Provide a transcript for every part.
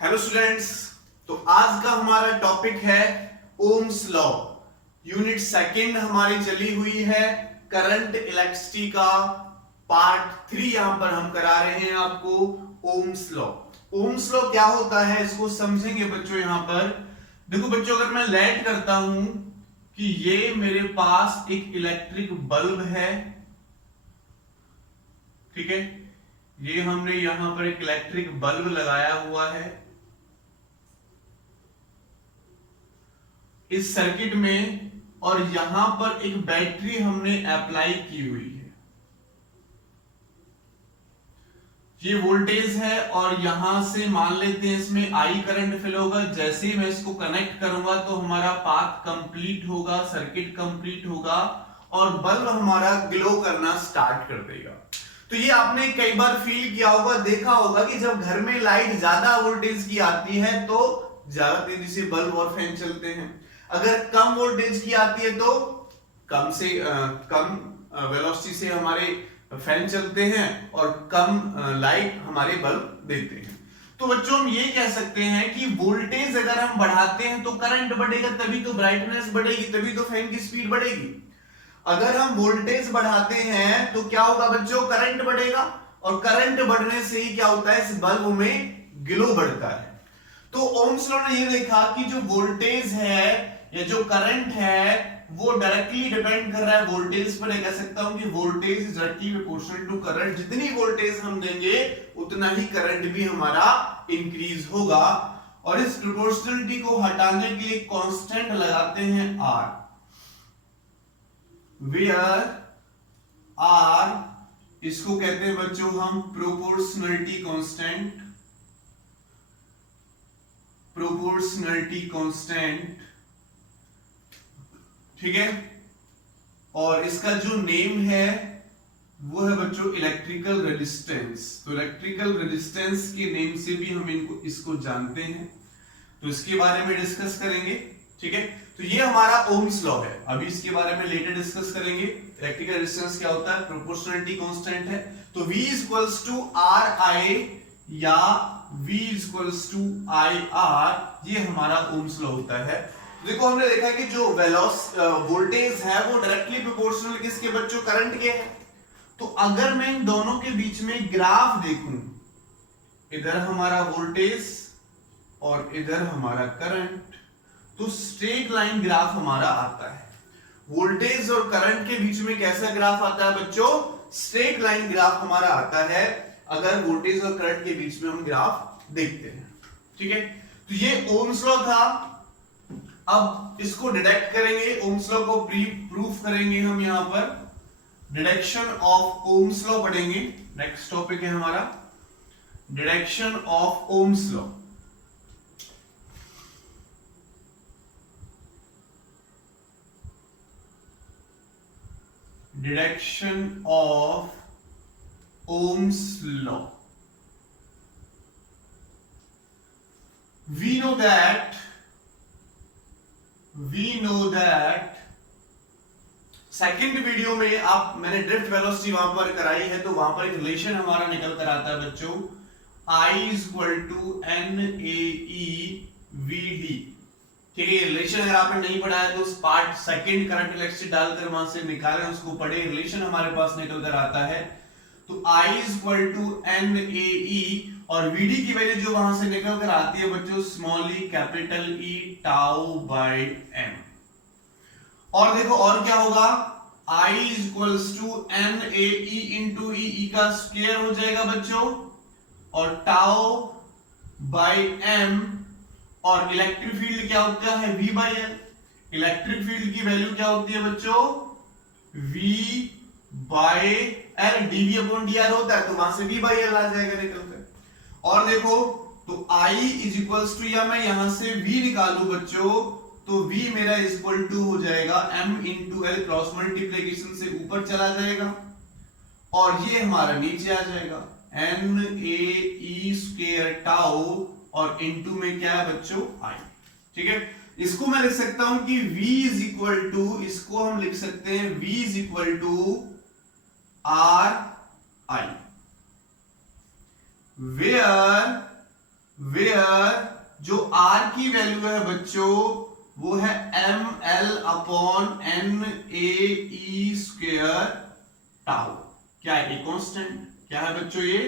Hello students. तो आज का हमारा टॉपिक है ओम्स लॉ। यूनिट सेकंड हमारी चली हुई है करंट इलेक्ट्रिसिटी का पार्ट 3 यहां पर हम करा रहे हैं आपको ओम्स लॉ। ओम्स लॉ क्या होता है इसको समझेंगे बच्चों। यहां पर देखो बच्चों, अगर मैं लेट करता हूं कि ये मेरे पास एक इलेक्ट्रिक बल्ब है, ठीक है, ये हमने यहां पर एक इलेक्ट्रिक बल्ब लगाया हुआ है इस सर्किट में, और यहां पर एक बैटरी हमने अप्लाई की हुई है। ये वोल्टेज है और यहां से मान लेते हैं इसमें आई करंट फ्लो होगा। जैसे ही मैं इसको कनेक्ट करूंगा तो हमारा पाथ कंप्लीट होगा, सर्किट कंप्लीट होगा और बल्ब हमारा ग्लो करना स्टार्ट कर देगा। तो ये आपने कई बार फील किया होगा, देखा होगा कि जब घर में लाइट ज्यादा वोल्टेज की आती है तो ज्यादा तेजी से बल्ब और फैन चलते हैं। अगर कम वोल्टेज की आती है तो कम वेलोसिटी से हमारे फैन चलते हैं और कम लाइट हमारे बल्ब देते हैं। तो बच्चों हम ये कह सकते हैं कि वोल्टेज अगर हम बढ़ाते हैं तो करंट बढ़ेगा, तभी तो ब्राइटनेस बढ़ेगी, तभी तो फैन की स्पीड बढ़ेगी। अगर हम वोल्टेज बढ़ाते हैं तो क्या होगा बच्चों, करंट बढ़ेगा, और करंट बढ़ने से ही क्या होता है, इस बल्ब में ग्लो बढ़ता है। तो ओम्स लॉ ने ये देखा कि जो वोल्टेज है या जो करंट है वो डायरेक्टली डिपेंड कर रहा है वोल्टेज पर। कह सकता हूं कि voltage is directly proportional to current. जितनी वोल्टेज हम देंगे उतना ही करंट भी हमारा इंक्रीज होगा। और इस प्रोपोर्शनलिटी को हटाने के लिए कांस्टेंट लगाते हैं आर, वेयर आर इसको कहते हैं बच्चों हम प्रोपोर्शनलिटी कांस्टेंट। प्रोपोर्शनलिटी कांस्टेंट, ठीक है। और इसका जो नेम है वो है बच्चों इलेक्ट्रिकल रेजिस्टेंस। तो इलेक्ट्रिकल रेजिस्टेंस के नेम से भी हम इसको जानते हैं, तो इसके बारे में डिस्कस करेंगे, ठीक है। तो ये हमारा ओम्स लॉ है, अभी इसके बारे में लेटर डिस्कस करेंगे। इलेक्ट्रिकल रेजिस्टेंस क्या होता है, प्रोपोर्शनलिटी कांस्टेंट है। तो V equals to R I या V equals to I R, ये हमारा ओम्स लॉ होता है। देखो हमने देखा कि जो वोल्टेज है वो डायरेक्टली प्रोपोर्शनल किसके बच्चों, करंट के है। तो अगर मैं इन दोनों के बीच में ग्राफ देखूं, इधर हमारा वोल्टेज और इधर हमारा करंट, तो स्ट्रेट लाइन ग्राफ हमारा आता है। वोल्टेज और करंट के बीच में कैसा ग्राफ आता है बच्चों, स्ट्रेट लाइन ग्राफ हमारा आता है अगर वोल्टेज और करंट के बीच में हम ग्राफ देखते हैं, ठीक है। तो ये ओम्स लॉ था। अब इसको डिडक्ट करेंगे, ओम्स लॉ को प्रूफ करेंगे हम। यहां पर डिडक्शन ऑफ ओम्स लॉ पढ़ेंगे। नेक्स्ट टॉपिक है हमारा deduction of Ohm's law. Deduction of Ohm's law. we know that second video में मैंने ड्रिफ्ट वेलोसिटी वहां पर कराई है, तो वहां पर एक रिलेशन हमारा निकल कर आता है बच्चों, I equal to n A e v d, ठीक है। रिलेशन अगर आपने नहीं पढ़ा है तो उस पार्ट सेकेंड करंट इलेक्ट्रिसिटी डालकर वहां से निकालें, उसको पढ़े, रिलेशन हमारे पास निकल कर आता है। तो I equal to n A e और Vd की वैल्यू जो वहां से निकल कर आती है बच्चों, small e capital E tau by m. और देखो और क्या होगा, I equals to n A e into e का स्क्वायर हो जाएगा बच्चों, और टाउ बाय एम। और इलेक्ट्रिक फील्ड क्या होता है, V by l. Electric field की वैल्यू क्या होती है बच्चों, V by l. DV upon d r होता है, तो वहां से V बाय एल आ जाएगा निकलकर। और देखो तो I इज इक्वल्स टू, या मैं यहां से V निकालू बच्चों, तो V मेरा इक्वल टू हो जाएगा M into L, cross multiplication से ऊपर चला जाएगा और ये हमारा नीचे आ जाएगा, n A e square tau और इनटू में क्या है बच्चों, I, ठीक है। इसको मैं लिख सकता हूं कि V इज इक्वल टू, इसको हम लिख सकते हैं V is equal to R I, where where जो R की वैल्यू है बच्चों वो है ml/NaE² टाउ। क्या है? एक कांस्टेंट। क्या है बच्चों? ये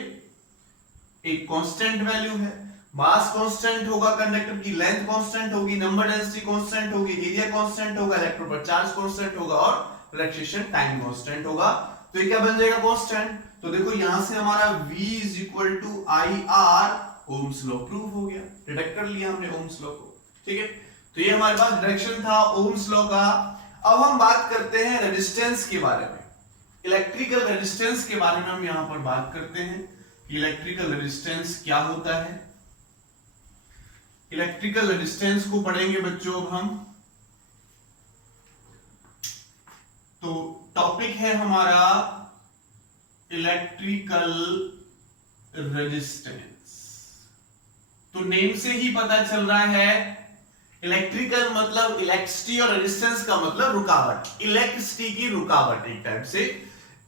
एक कांस्टेंट वैल्यू है। मास कांस्टेंट होगा, कंडक्टर की लेंथ कांस्टेंट होगी, नंबर डेंसिटी कांस्टेंट होगी, एरिया कांस्टेंट होगा, इलेक्ट्रॉन पर चार्ज कांस्टेंट होगा और रिलैक्सेशन टाइम कांस्टेंट होगा। तो ये क्या बन जाएगा? कांस्टेंट। तो देखो यहां से हमारा V = IR Ohm's law prove हो गया। डिटेक्ट कर लिया हमने ओम्स लॉ को। ठीक है, तो ये हमारे पास डायरेक्शन था ओम्स लॉ का। अब हम बात करते हैं रेजिस्टेंस के बारे में। इलेक्ट्रिकल रेजिस्टेंस के बारे में हम यहां पर बात करते हैं कि इलेक्ट्रिकल रेजिस्टेंस क्या होता है। इलेक्ट्रिकल रेजिस्टेंस को पढ़ेंगे बच्चों अब हम। तो टॉपिक है हमारा इलेक्ट्रिकल रेजिस्टेंस। तो नेम से ही पता चल रहा है इलेक्ट्रिकल मतलब इलेक्ट्रिसिटी और रेजिस्टेंस का मतलब रुकावट। इलेक्ट्रिसिटी की रुकावट एक टाइप से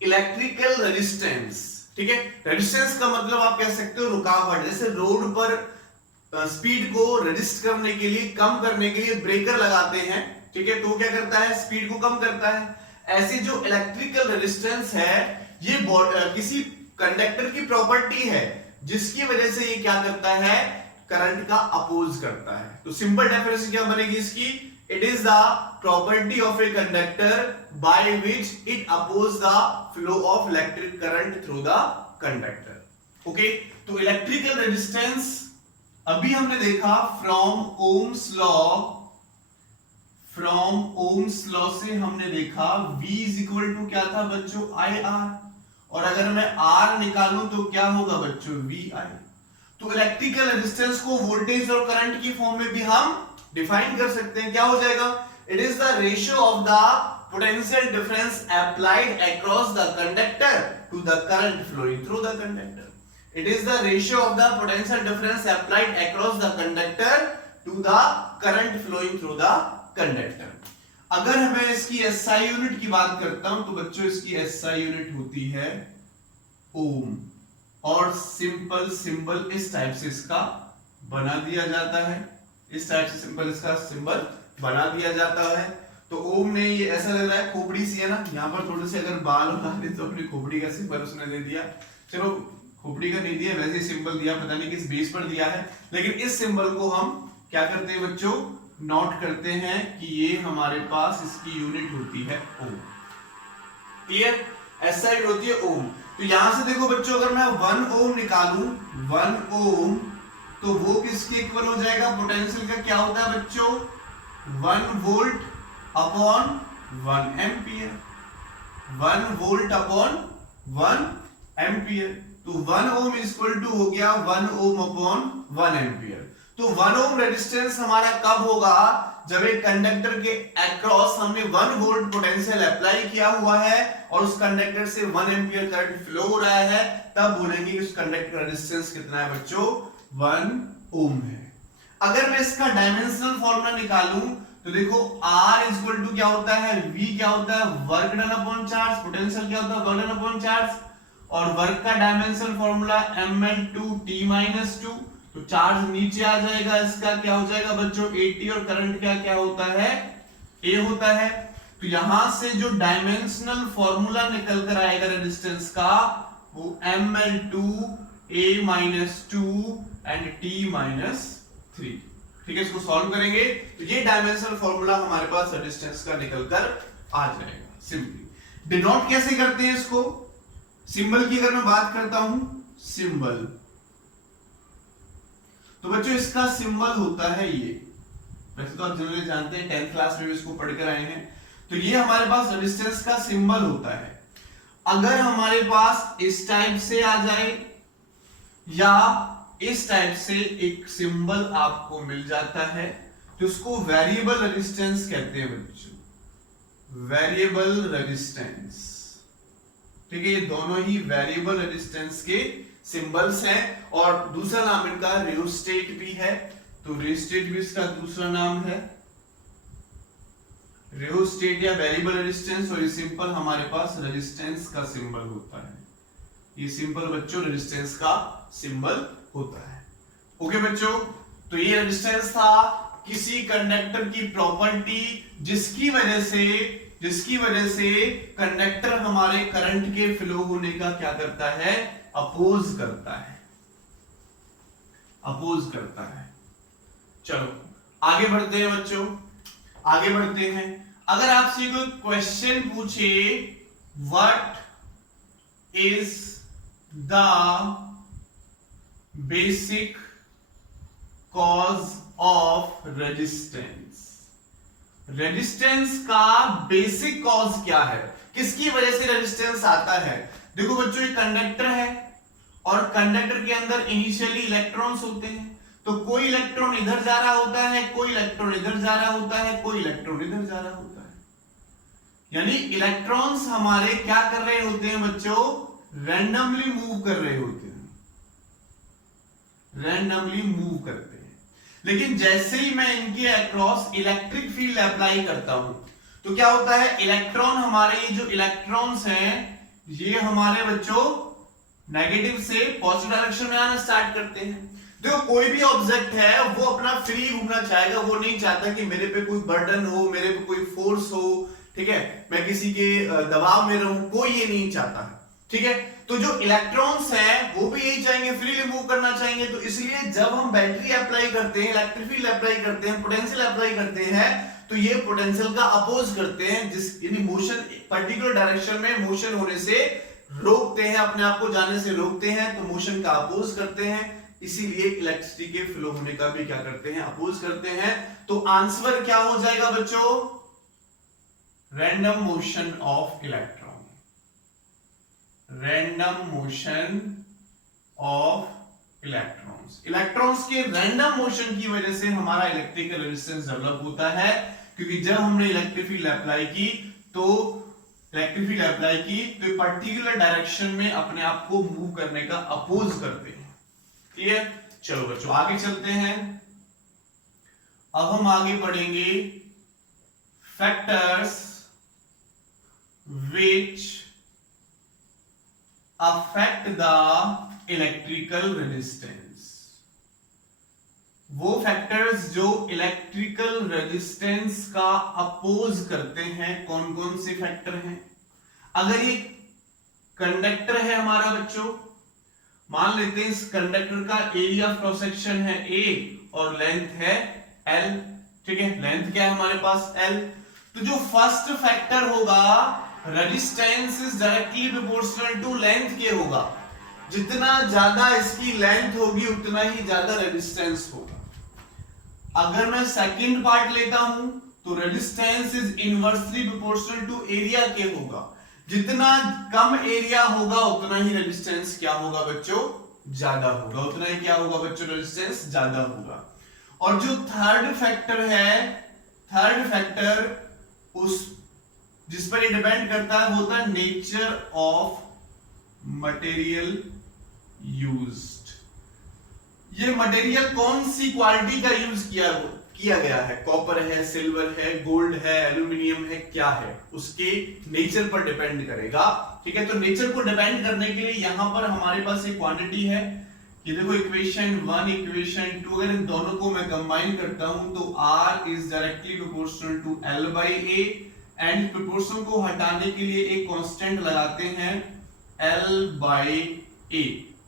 इलेक्ट्रिकल रेजिस्टेंस। ठीक है, रेजिस्टेंस का मतलब आप कह सकते हो रुकावट। जैसे रोड पर स्पीड को रेजिस्ट करने के लिए, कम करने के लिए ब्रेकर लगाते हैं। ठीक है, तो क्या करता है? स्पीड को कम करता है। ऐसे जो इलेक्ट्रिकल रेजिस्टेंस है ये किसी कंडक्टर की प्रॉपर्टी है जिसकी वजह से ये क्या करता है? करंट का अपोज करता है। तो सिंपल डेफिनेशन क्या बनेगी इसकी? It is the property of a conductor by which it oppose the flow of electric current through the conductor. Okay, तो इलेक्ट्रिकल रेजिस्टेंस अभी हमने देखा फ्रॉम ओम्स लॉ से हमने देखा V = क्या था बच्चों? IR। और अगर मैं R निकालूं तो क्या होगा बच्चों? VI। तो इलेक्ट्रिकल रेजिस्टेंस को वोल्टेज और करंट की फॉर्म में भी हम डिफाइन कर सकते हैं। क्या हो जाएगा? It is the ratio of the potential difference applied across the conductor to the current flowing through the conductor. It is the ratio of the potential difference applied across the conductor to the current flowing through the conductor। अगर मैं इसकी SI unit की बात करता हूं तो बच्चों इसकी SI यूनिट होती है ओम। और सिंपल सिंबल इस टाइप से इसका बना दिया जाता है। इस टाइप से सिंपल इसका सिंबल बना दिया जाता है। तो ओम ने ये ऐसा लग रहा है खोपड़ी सी है ना, यहाँ पर थोड़े से अगर बाल बना दे तो अपनी खोपड़ी का सिंबल उसने दे दिया। चलो खोपड़ी का नहीं दिया, वैसे ही सिंबल दिया, पता नहीं किस बेस पर दिया है। लेकिन इस सिंबल को हम क्या करते हैं बच्चों? नोट करते हैं कि ये हमारे पास इसकी यूनिट होती है ओम। क्लियर? SI यूनिट होती है ओम। तो यहां से देखो बच्चों, अगर मैं 1 ओम निकालूं 1 ओम तो वो किसके इक्वल हो जाएगा? पोटेंशियल का क्या होता है बच्चों? 1 volt upon 1 ampere. 1 volt upon 1 ampere. तो 1 ओम = हो गया 1 ओम अपॉन 1 एम्पियर। तो 1 ओम रेजिस्टेंस हमारा कब होगा? जब एक कंडक्टर के अक्रॉस हमने 1 वोल्ट पोटेंशियल अप्लाई किया हुआ है और उस कंडक्टर से 1 एम्पियर करंट फ्लो हो रहा है, तब बोलेंगे कि उस कंडक्टर का रेजिस्टेंस कितना है बच्चों? 1 ओम है। अगर मैं इसका डायमेंशनल फॉर्मूला निकालूं तो देखो R = क्या होता है? V क्या होता है? Work done upon charge. Potential क्या होता है? Work done upon charge. और वर्क का डायमेंशन फॉर्मूला ml/2t-2। तो चार्ज नीचे आ जाएगा, इसका क्या हो जाएगा बच्चों? 80। और करंट क्या होता है? A होता है। तो यहां से जो डायमेंशनल फॉर्मूला निकल कर आएगा रेजिस्टेंस का वो ml/2a-2 एंड t-3। ठीक है, इसको सॉल्व करेंगे तो ये डायमेंशनल फॉर्मूला हमारे पास रेजिस्टेंस का निकल कर आ जाएगा। सिंपली डिनोट कैसे करते हैं इसको? सिंबल की अगर मैं बात करता हूं, सिंबल, तो बच्चों इसका सिंबल होता है ये। वैसे तो आप जनरली जानते हैं, 10th क्लास में भी इसको पढ़कर आए हैं। तो ये हमारे पास रेजिस्टेंस का सिंबल होता है। अगर हमारे पास इस टाइप से आ जाए या इस टाइप से एक सिंबल आपको मिल जाता है तो उसको वेरिएबल रेजिस्टेंस कहते हैं बच्चों। Variable resistance. ठीक है, ये दोनों ही वेरिएबल रेजिस्टेंस के सिंबल्स हैं। और दूसरा नाम इनका रियोस्टेट भी है। तो रियोस्टेट भी इसका दूसरा नाम है, रियोस्टेट या वेरिएबल रेजिस्टेंस। और ये सिंपल हमारे पास रेजिस्टेंस का सिंबल होता है। ये सिंपल बच्चों रेजिस्टेंस का सिंबल होता है। ओके बच्चों, तो ये रेजिस्टेंस था किसी कंडक्टर की प्रॉपर्टी जिसकी वजह से कंडक्टर हमारे करंट के फ्लो होने का क्या करता है, अपोज करता है। चलो आगे बढ़ते हैं बच्चों, आगे बढ़ते हैं। अगर आपसे कोई क्वेश्चन पूछे what is the basic cause of resistance का बेसिक कॉज क्या है, किसकी वजह से रेजिस्टेंस आता है। देखो बच्चों, एक कंडक्टर है और कंडक्टर के अंदर इनिशियली इलेक्ट्रॉन्स होते हैं, तो कोई इलेक्ट्रॉन इधर जा रहा होता है, कोई इलेक्ट्रॉन इधर जा रहा होता है, कोई इलेक्ट्रॉन इधर जा रहा होता है। यानी इलेक्ट्रॉन्स हमारे क्या कर रहे होते हैं बच्चों, रैंडमली मूव कर रहे होते हैं, रैंडमली मूव करते हैं। लेकिन जैसे ही मैं इनके अक्रॉस इलेक्ट्रिक फील्ड अप्लाई करता हूं तो क्या होता है, इलेक्ट्रॉन हमारे जो इलेक्ट्रॉन्स हैं ये हमारे बच्चों नेगेटिव से पॉजिटिव डायरेक्शन में आना स्टार्ट करते हैं। देखो कोई भी ऑब्जेक्ट है वो अपना फ्री घूमना चाहेगा, वो नहीं चाहता कि मेरे पे कोई बर्डन हो, मेरे पे कोई फोर्स हो, ठीक है, मैं किसी के दबाव में रहूं, कोई ये नहीं चाहता है, ठीक है। तो जो इलेक्ट्रॉन्स हैं वो भी यही चाहेंगे, फ्रीली मूव करना चाहेंगे। तो इसलिए जब हम बैटरी अप्लाई करते हैं, इलेक्ट्रिक फील्ड अप्लाई करते हैं, पोटेंशियल अप्लाई करते हैं, तो ये पोटेंशियल का अपोज करते हैं, जिस यानी मोशन पर्टिकुलर डायरेक्शन में मोशन होने से रोकते हैं, अपने आप को जाने से रोकते हैं, तो मोशन का अपोज करते हैं। इसीलिए इलेक्ट्रिसिटी के फ्लो होने का भी क्या करते हैं, अपोज करते हैं। तो आंसर क्या हो जाएगा बच्चों, random motion of electron, random motion of electrons. Electrons के रैंडम मोशन की वजह से हमारा इलेक्ट्रिकल रेजिस्टेंस डेवलप होता है, क्योंकि जब हमने इलेक्ट्रिक फील्ड अप्लाई की तो पर्टिकुलर डायरेक्शन में अपने आप को मूव करने का अपोज करते हैं। क्लियर, चलो बच्चों आगे चलते हैं। अब हम आगे पढ़ेंगे factors which affect the electrical resistance. वो फैक्टर्स जो इलेक्ट्रिकल रेजिस्टेंस का अपोज करते हैं, कौन कौन से फैक्टर हैं। अगर ये कंडक्टर है हमारा बच्चों, मान लेते हैं इस कंडक्टर का एरिया ऑफ क्रॉस सेक्शन है a और लेंथ है l, ठीक है, लेंथ क्या है हमारे पास l। तो जो फर्स्ट फैक्टर होगा resistance is directly proportional to length के होगा, जितना ज्यादा इसकी लेंथ होगी उतना ही ज्यादा रेजिस्टेंस होगा। अगर मैं सेकंड पार्ट लेता हूं तो resistance is inversely proportional to area के होगा, जितना कम एरिया होगा उतना ही रेजिस्टेंस क्या होगा बच्चों, ज्यादा होगा, उतना ही क्या होगा बच्चों, रेजिस्टेंस ज्यादा होगा। और जो थर्ड फैक्टर है, थर्ड फैक्टर उस जिस पर ये डिपेंड करता है वो होता है नेचर ऑफ मटेरियल यूज्ड। ये मटेरियल कौन सी क्वालिटी का यूज किया गया है, कॉपर है, सिल्वर है, गोल्ड है, एल्यूमिनियम है, क्या है, उसके नेचर पर डिपेंड करेगा, ठीक है। तो नेचर को डिपेंड करने के लिए यहां पर हमारे पास एक क्वांटिटी है, ये देखो इक्वेशन 1 इक्वेशन 2, अगर इन दोनों को मैं कंबाइन करता हूं तो R is directly proportional to L by A, and proportion को हटाने के लिए एक कांस्टेंट लगाते हैं L by A।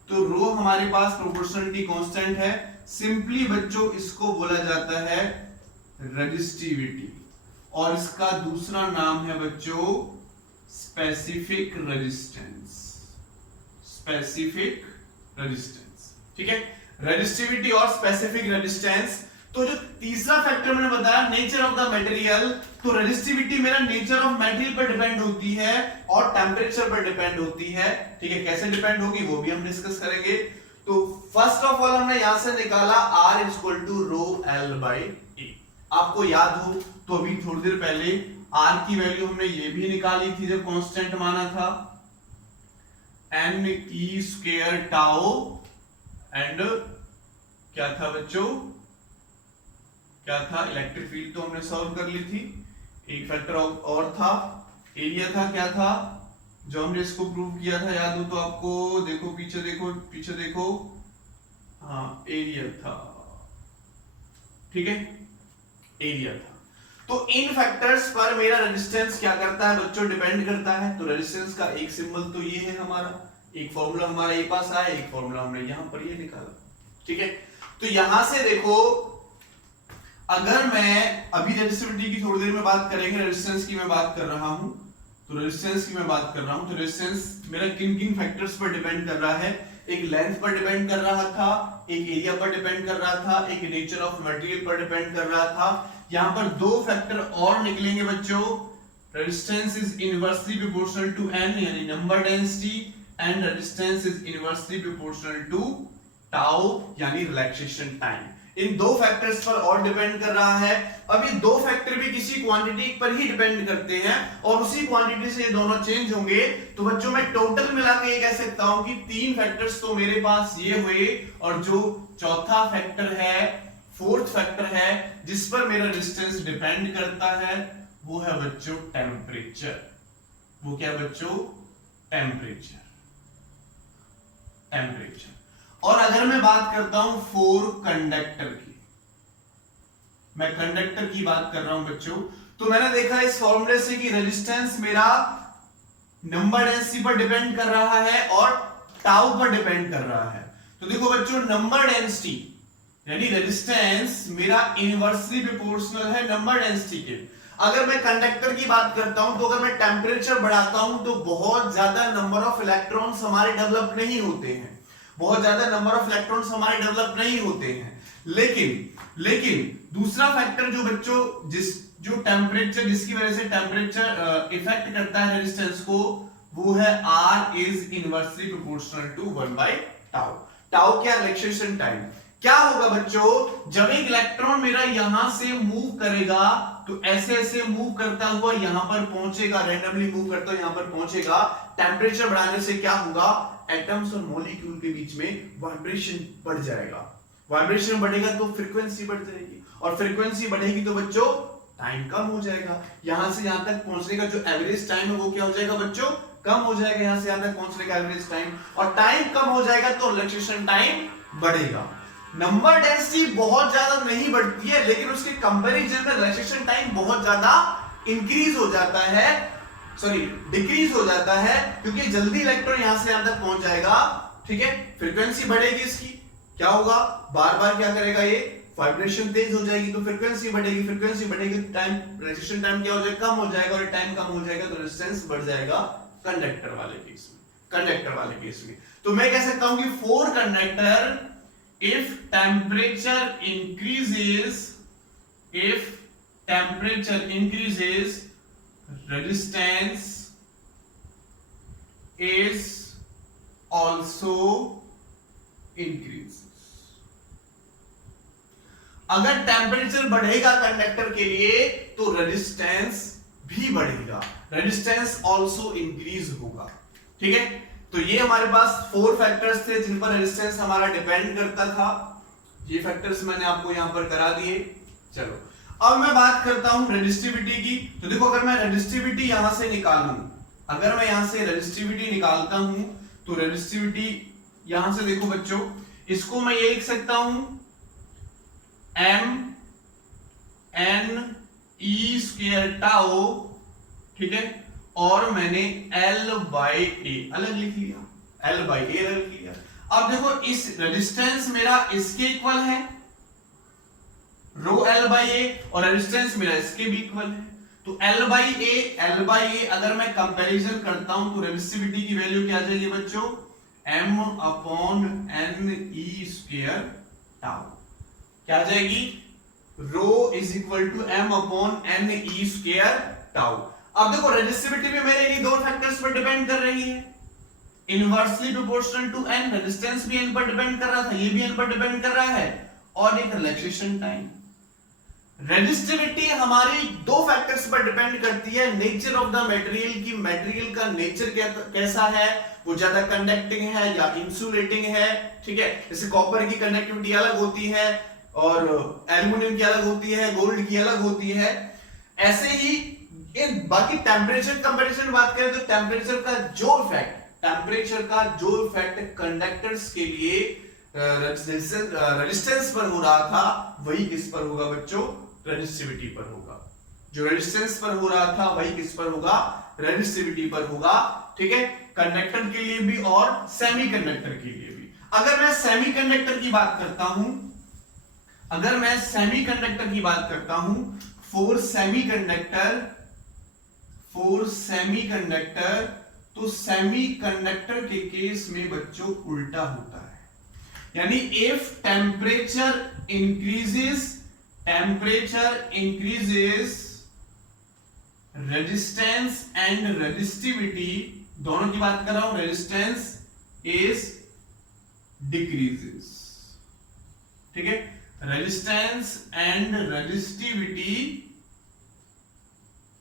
तो रो हमारे पास प्रोपोर्शनलिटी कांस्टेंट है, सिंपली बच्चों इसको बोला जाता है रेजिस्टिविटी, और इसका दूसरा नाम है बच्चों स्पेसिफिक रेजिस्टेंस, स्पेसिफिक रेजिस्टेंस, ठीक है, रेजिस्टिविटी और स्पेसिफिक रेजिस्टेंस। तो जो तीसरा फैक्टर मैंने बताया नेचर ऑफ द मटेरियल, तो रेजिस्टिविटी मेरा नेचर ऑफ मटेरियल पर डिपेंड होती है और टेम्परेचर पर डिपेंड होती है, ठीक है। कैसे डिपेंड होगी वो भी हम डिस्कस करेंगे। तो फर्स्ट ऑफ ऑल हमने यहां से निकाला R equal to rho L by A। आपको याद हो तो अभी थोड़ी देर पहले R की वैल्यू हमने ये भी निकाली थी जब कांस्टेंट माना था NE² टाउ, एंड क्या था बच्चों, क्या था, इलेक्ट्रिक फील्ड तो हमने सॉल्व कर ली थी। एक फैक्टर और था, एरिया था, क्या था जो हमने इसको प्रूव किया था, याद हो तो आपको, देखो पीछे देखो, पीछे देखो, हाँ एरिया था, ठीक है, एरिया था। तो इन फैक्टर्स पर मेरा रेजिस्टेंस क्या करता है बच्चों, डिपेंड करता है। तो रेजिस्टेंस का एक सिंबल तो ये है हमारा, एक फॉर्मूला हमारा ये पास आया, एक फॉर्मूला हमने यहां पर ये निकाला, ठीक है। तो यहां से देखो, अगर मैं अभी रेजिस्टिविटी की थोड़ी देर में बात करेंगे, रेजिस्टेंस की मैं बात कर रहा हूं, तो रेजिस्टेंस की मैं बात कर रहा हूं, तो रेजिस्टेंस मेरा किन किन फैक्टर्स पर डिपेंड कर रहा है, एक लेंथ पर डिपेंड कर रहा था, एक एरिया पर डिपेंड कर रहा था, एक नेचर ऑफ मटेरियल पर डिपेंड कर रहा था। यहां पर दो फैक्टर और निकलेंगे बच्चों, resistance is inversely proportional to n यानी number density, and resistance is inversely proportional to tau यानी रिलैक्सेशन टाइम। इन दो फैक्टर्स पर और डिपेंड कर रहा है। अब ये दो फैक्टर भी किसी क्वांटिटी पर ही डिपेंड करते हैं और उसी क्वांटिटी से ये दोनों चेंज होंगे। तो बच्चों मैं टोटल मिला के ये कह सकता हूं कि तीन फैक्टर्स तो मेरे पास ये हुए, और जो चौथा फैक्टर है, फोर्थ फैक्टर है जिस पर मेरा रेजिस्टेंस डिपेंड करता है, वो है बच्चों टेम्परेचर। वो क्या बच्चों, टेम्परेचर। टेम्परेचर। और अगर मैं बात करता हूं फोर कंडक्टर की, मैं कंडक्टर की बात कर रहा हूं बच्चों, तो मैंने देखा इस फॉर्मूले से कि रेजिस्टेंस मेरा नंबर डेंसिटी पर डिपेंड कर रहा है और टाउ पर डिपेंड कर रहा है। तो देखो बच्चों, नंबर डेंसिटी यानी रेजिस्टेंस मेरा इनवर्सली प्रोपोर्शनल है नंबर डेंसिटी के। अगर मैं कंडक्टर की बात करता हूं, तो अगर मैं टेम्परेचर बढ़ाता हूं तो बहुत ज्यादा नंबर ऑफ इलेक्ट्रॉन्स हमारे डेवलप नहीं होते हैं, बहुत ज्यादा नंबर ऑफ इलेक्ट्रॉन्स हमारे डेवलप नहीं होते हैं। लेकिन दूसरा फैक्टर जो बच्चों जो टेम्परेचर, जिसकी वजह से टेम्परेचर इफेक्ट करता है रेजिस्टेंस को, वो है R is inversely proportional to 1/टाउ। टाउ क्या, रिलैक्सेशन टाइम। क्या होगा बच्चों, जब एक इलेक्ट्रॉन मेरा यहां से मूव करेगा तो ऐसे ऐसे मूव करता हुआ यहां पर पहुंचेगा, रैंडमली मूव करता हुआ यहां पर पहुंचेगा। टेम्परेचर बढ़ाने से क्या होगा, एटम्स और मॉलिक्यूल के बीच में वाइब्रेशन बढ़ जाएगा। वाइब्रेशन बढ़ेगा तो फ्रीक्वेंसी बढ़ जाएगी, और फ्रीक्वेंसी बढ़ेगी तो बच्चों टाइम कम हो जाएगा। यहां से यहां तक पहुंचने का जो एवरेज टाइम है वो क्या हो जाएगा बच्चों, कम हो जाएगा। यहां से यहां तक पहुंचने का एवरेज टाइम, और टाइम कम हो जाएगा तो रिलैक्सेशन टाइम बढ़ेगा। नंबर डेंसिटी बहुत ज्यादा नहीं बढ़ती है, लेकिन उसके कंपैरिजन में रिलैक्सेशन टाइम बहुत ज्यादा इंक्रीज हो जाता है, डिक्रीज हो जाता है, क्योंकि जल्दी इलेक्ट्रॉन यहां से यहां तक पहुंच जाएगा, ठीक है। फ्रीक्वेंसी बढ़ेगी इसकी, क्या होगा, बार बार क्या करेगा ये, वाइब्रेशन तेज हो जाएगी, तो फ्रीक्वेंसी बढ़ेगी, फ्रीक्वेंसी बढ़ेगी, टाइम, रिलैक्सेशन टाइम क्या हो जाएगा, कम हो जाएगा, और टाइम कम हो जाएगा तो रेजिस्टेंस बढ़ जाएगा कंडक्टर वाले केस में, कंडक्टर वाले केस में। तो मैं कह सकता हूं कि four conductor, if temperature increases, resistance is also increases। अगर टेम्परेचर बढ़ेगा कंडक्टर के लिए तो रेजिस्टेंस भी बढ़ेगा, रेजिस्टेंस ऑल्सो इंक्रीज होगा, ठीक है। तो ये हमारे पास फोर फैक्टर्स थे जिन पर रेजिस्टेंस हमारा डिपेंड करता था। ये फैक्टर्स मैंने आपको यहां पर करा दिए। चलो अब मैं बात करता हूं रेजिस्टिविटी की। तो देखो, अगर मैं रेजिस्टिविटी यहां से निकालूं, अगर मैं यहां से रेजिस्टिविटी निकालता हूं, तो रेजिस्टिविटी यहां से देखो बच्चों, इसको मैं ये लिख सकता हूं m(n)e² टाउ, ठीक है, और मैंने L/A अलग लिख लिया, L/A अलग लिख लिया। अब देखो, इस रेजिस्टेंस मेरा इसके इक्वल है, ρL/A, और रेजिस्टेंस मेरा इसके भी इक्वल है। तो L/A अगर मैं कंपैरिजन करता हूं तो रेजिस्टिविटी की वैल्यू क्या आ जाएगी बच्चों, m/ne² टाउ। क्या आ जाएगी, ρ=m/ne² टाउ। अब देखो, रेजिस्टिविटी भी मेरे इन्हीं दो फैक्टर्स पर डिपेंड कर रही है, inversely proportional to n, resistance भी n पर डिपेंड कर रहा था, ये भी n पर डिपेंड कर रहा है, और एक रिलैक्सेशन टाइम। रेजिस्टिविटी हमारी दो फैक्टर्स पर डिपेंड करती है, नेचर ऑफ द मटेरियल की, मटेरियल का नेचर कैसा है, वो ज्यादा कंडक्टिंग है या इंसुलेटिंग है, ठीक है। जैसे कॉपर की कंडक्टिविटी अलग होती है और एल्युमिनियम की अलग होती है, गोल्ड की अलग होती है। ऐसे ही बाकी टेम्परेचर कंपैरिजन बात करें तो टेम्परेचर का जो इफेक्ट कंडक्टर्स के लिए रेजिस्टेंस पर हो रहा था वही किस पर होगा बच्चों, रेजिस्टिविटी पर होगा। जो रेजिस्टेंस पर हो रहा था वही किस पर होगा, रेजिस्टिविटी पर होगा। ठीक है, कंडक्टर के लिए भी और सेमीकंडक्टर के लिए भी। अगर मैं सेमीकंडक्टर की बात करता हूं, अगर मैं सेमीकंडक्टर की बात करता हूं, फॉर सेमीकंडक्टर, तो सेमीकंडक्टर के केस में बच्चों उल्टा होता है। यानी if temperature increases resistance and resistivity, दोनों की बात कर रहा हूं, रेजिस्टेंस इज डिक्रीजेस। ठीक है, रेजिस्टेंस एंड रेजिस्टिविटी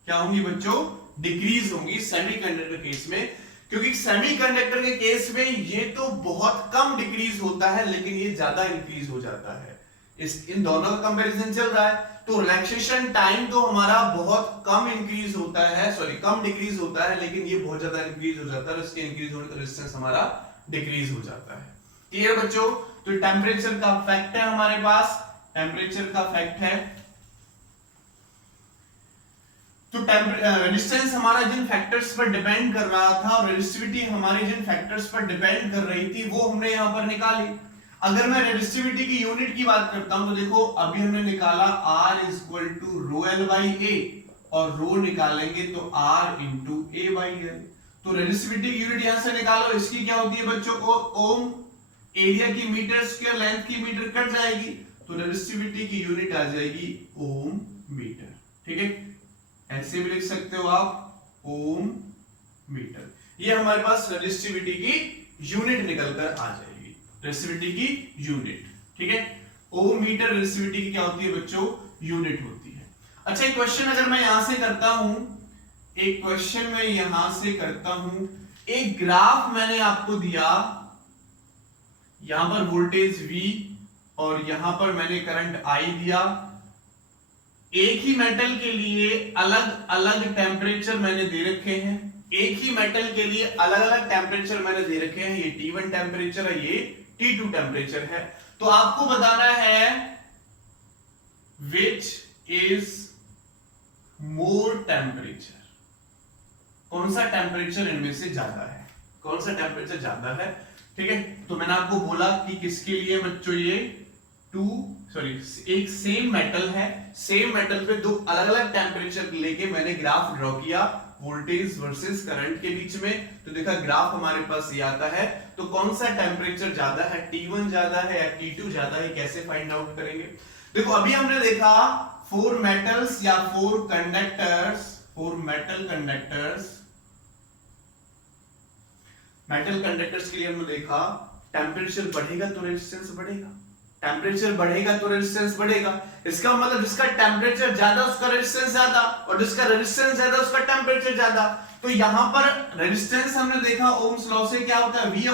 क्या होंगी बच्चों, डिक्रीज होंगी सेमीकंडक्टर केस में। क्योंकि सेमीकंडक्टर के केस में ये तो बहुत कम डिक्रीज होता है, लेकिन ये ज्यादा इंक्रीज हो जाता है। इन दोनों का कंपैरिजन चल रहा है, तो रिलैक्सेशन टाइम तो हमारा बहुत कम इंक्रीज होता है, सॉरी कम डिक्रीज होता है, लेकिन ये बहुत ज्यादा इंक्रीज हो जाता है। इसके इंक्रीज होने का रेजिस्टेंस हमारा डिक्रीज हो जाता है। क्लियर बच्चों? तो टेम्परेचर का फैक्ट है हमारे पास, टेम्परेचर का फैक्ट है। तो रेजिस्टेंस हमारा जिन फैक्टर्स पर डिपेंड कर रहा था और रेजिस्टिविटी हमारी जिन फैक्टर्स पर डिपेंड कर रही थी वो हमने यहां पर निकाली। अगर मैं रेजिस्टिविटी की यूनिट की बात करता हूं तो देखो अभी हमने निकाला R equal to rho l by A, और रो निकालेंगे तो R into A by l. तो रेजिस्टिविटी की यूनिट यहां से निकालो, इसकी क्या होती है बच्चों को, ओम। एरिया की मीटर स्क्वायर, लेंथ की मीटर कट जाएगी, तो रेजिस्टिविटी की यूनिट आ जाएगी ओम मीटर। ठीक है, ऐसे भी लिख सकते हो आप ओम मीटर। ये हमारे पास रेजिस्टिविटी की यूनिट निकलकर आ जाएगी, रेजिस्टिविटी की यूनिट। ठीक है, ओम मीटर रेजिस्टिविटी की क्या होती है बच्चों, यूनिट होती है। अच्छा, एक क्वेश्चन अगर मैं यहां से करता हूं, एक क्वेश्चन मैं यहां से करता हूं, एक ग्राफ मैंने आपको दिया, यहां पर वोल्टेज V और यहां पर मैंने करंट I दिया। एक ही मेटल के लिए अलग अलग टेम्परेचर मैंने दे रखे हैं, एक ही मेटल के लिए अलग अलग टेम्परेचर मैंने दे रखे हैं। ये T1 टेम्परेचर है, ये T2 टेम्परेचर है। तो आपको बताना है विच इज मोर टेम्परेचर, कौन सा टेम्परेचर इनमें से ज्यादा है, कौन सा टेम्परेचर ज्यादा है। ठीक है, तो मैंने आपको बोला कि किसके लिए बच्चों, ये एक सेम मेटल है, सेम मेटल पे दो अलग अलग टेम्परेचर लेके मैंने ग्राफ ड्रॉ किया वोल्टेज वर्सेस करंट के बीच में। तो देखा ग्राफ हमारे पास ये आता है। तो कौन सा टेम्परेचर ज्यादा है, T1 ज्यादा है या T2 ज्यादा है, कैसे फाइंड आउट करेंगे। देखो अभी हमने देखा 4 मेटल्स या 4 कंडक्टर्स, 4 मेटल कंडक्टर्स के लिए हमने देखा टेम्परेचर बढ़ेगा तो रेजिस्टेंस बढ़ेगा, टेम्परेचर बढ़ेगा तो रेजिस्टेंस बढ़ेगा। इसका मतलब जिसका टेम्परेचर ज्यादा उसका रेजिस्टेंस ज्यादा, और जिसका रेजिस्टेंस ज्यादा उसका टेम्परेचर ज्यादा। तो यहां पर रेजिस्टेंस हमने देखा ओम्स लॉ से क्या होता है, V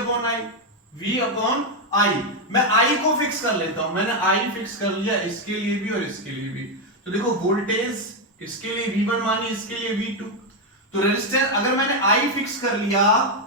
अपॉन I। मैं I को फिक्स कर लेता हूं, मैंने I फिक्स कर लिया इसके लिए भी और इसके लिए भी। तो देखो वोल्टेज इसके लिए V1 मानिए, इसके लिए V2। तो रेजिस्टेंस अगर मैंने I फिक्स कर लिया,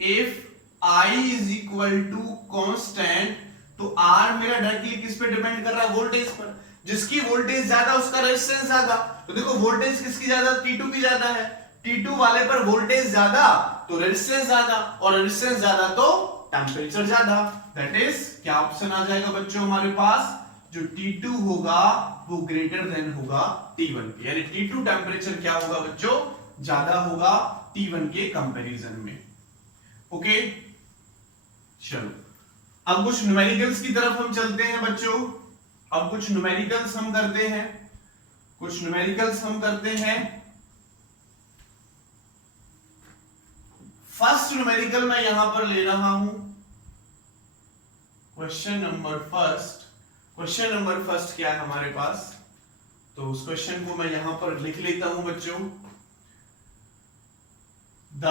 if I is equal to constant, तो R मेरा डायरेक्टली किस पे डिपेंड कर रहा है, वोल्टेज पर। जिसकी वोल्टेज ज्यादा उसका रेजिस्टेंस ज्यादा। तो देखो वोल्टेज किसकी ज्यादा, T2 की ज्यादा है। T2 वाले पर वोल्टेज ज्यादा तो रेजिस्टेंस ज्यादा, और रेजिस्टेंस ज्यादा तो टेम्परेचर ज्यादा। दैट इज क्या ऑप्शन आ जाएगा बच्चों हमारे पास, जो T2 होगा वो ग्रेटर देन होगा T1 के, यानी T2 टेम्परेचर क्या होगा बच्चों, ज्यादा होगा T1 के कंपैरिजन में। ओके, चलो अब कुछ न्यूमेरिकल्स की तरफ हम चलते हैं बच्चों। अब कुछ न्यूमेरिकल्स हम करते हैं, फर्स्ट न्यूमेरिकल मैं यहां पर ले रहा हूं, क्वेश्चन नंबर फर्स्ट क्या है हमारे पास। तो उस क्वेश्चन को मैं यहां पर लिख लेता हूं बच्चों। The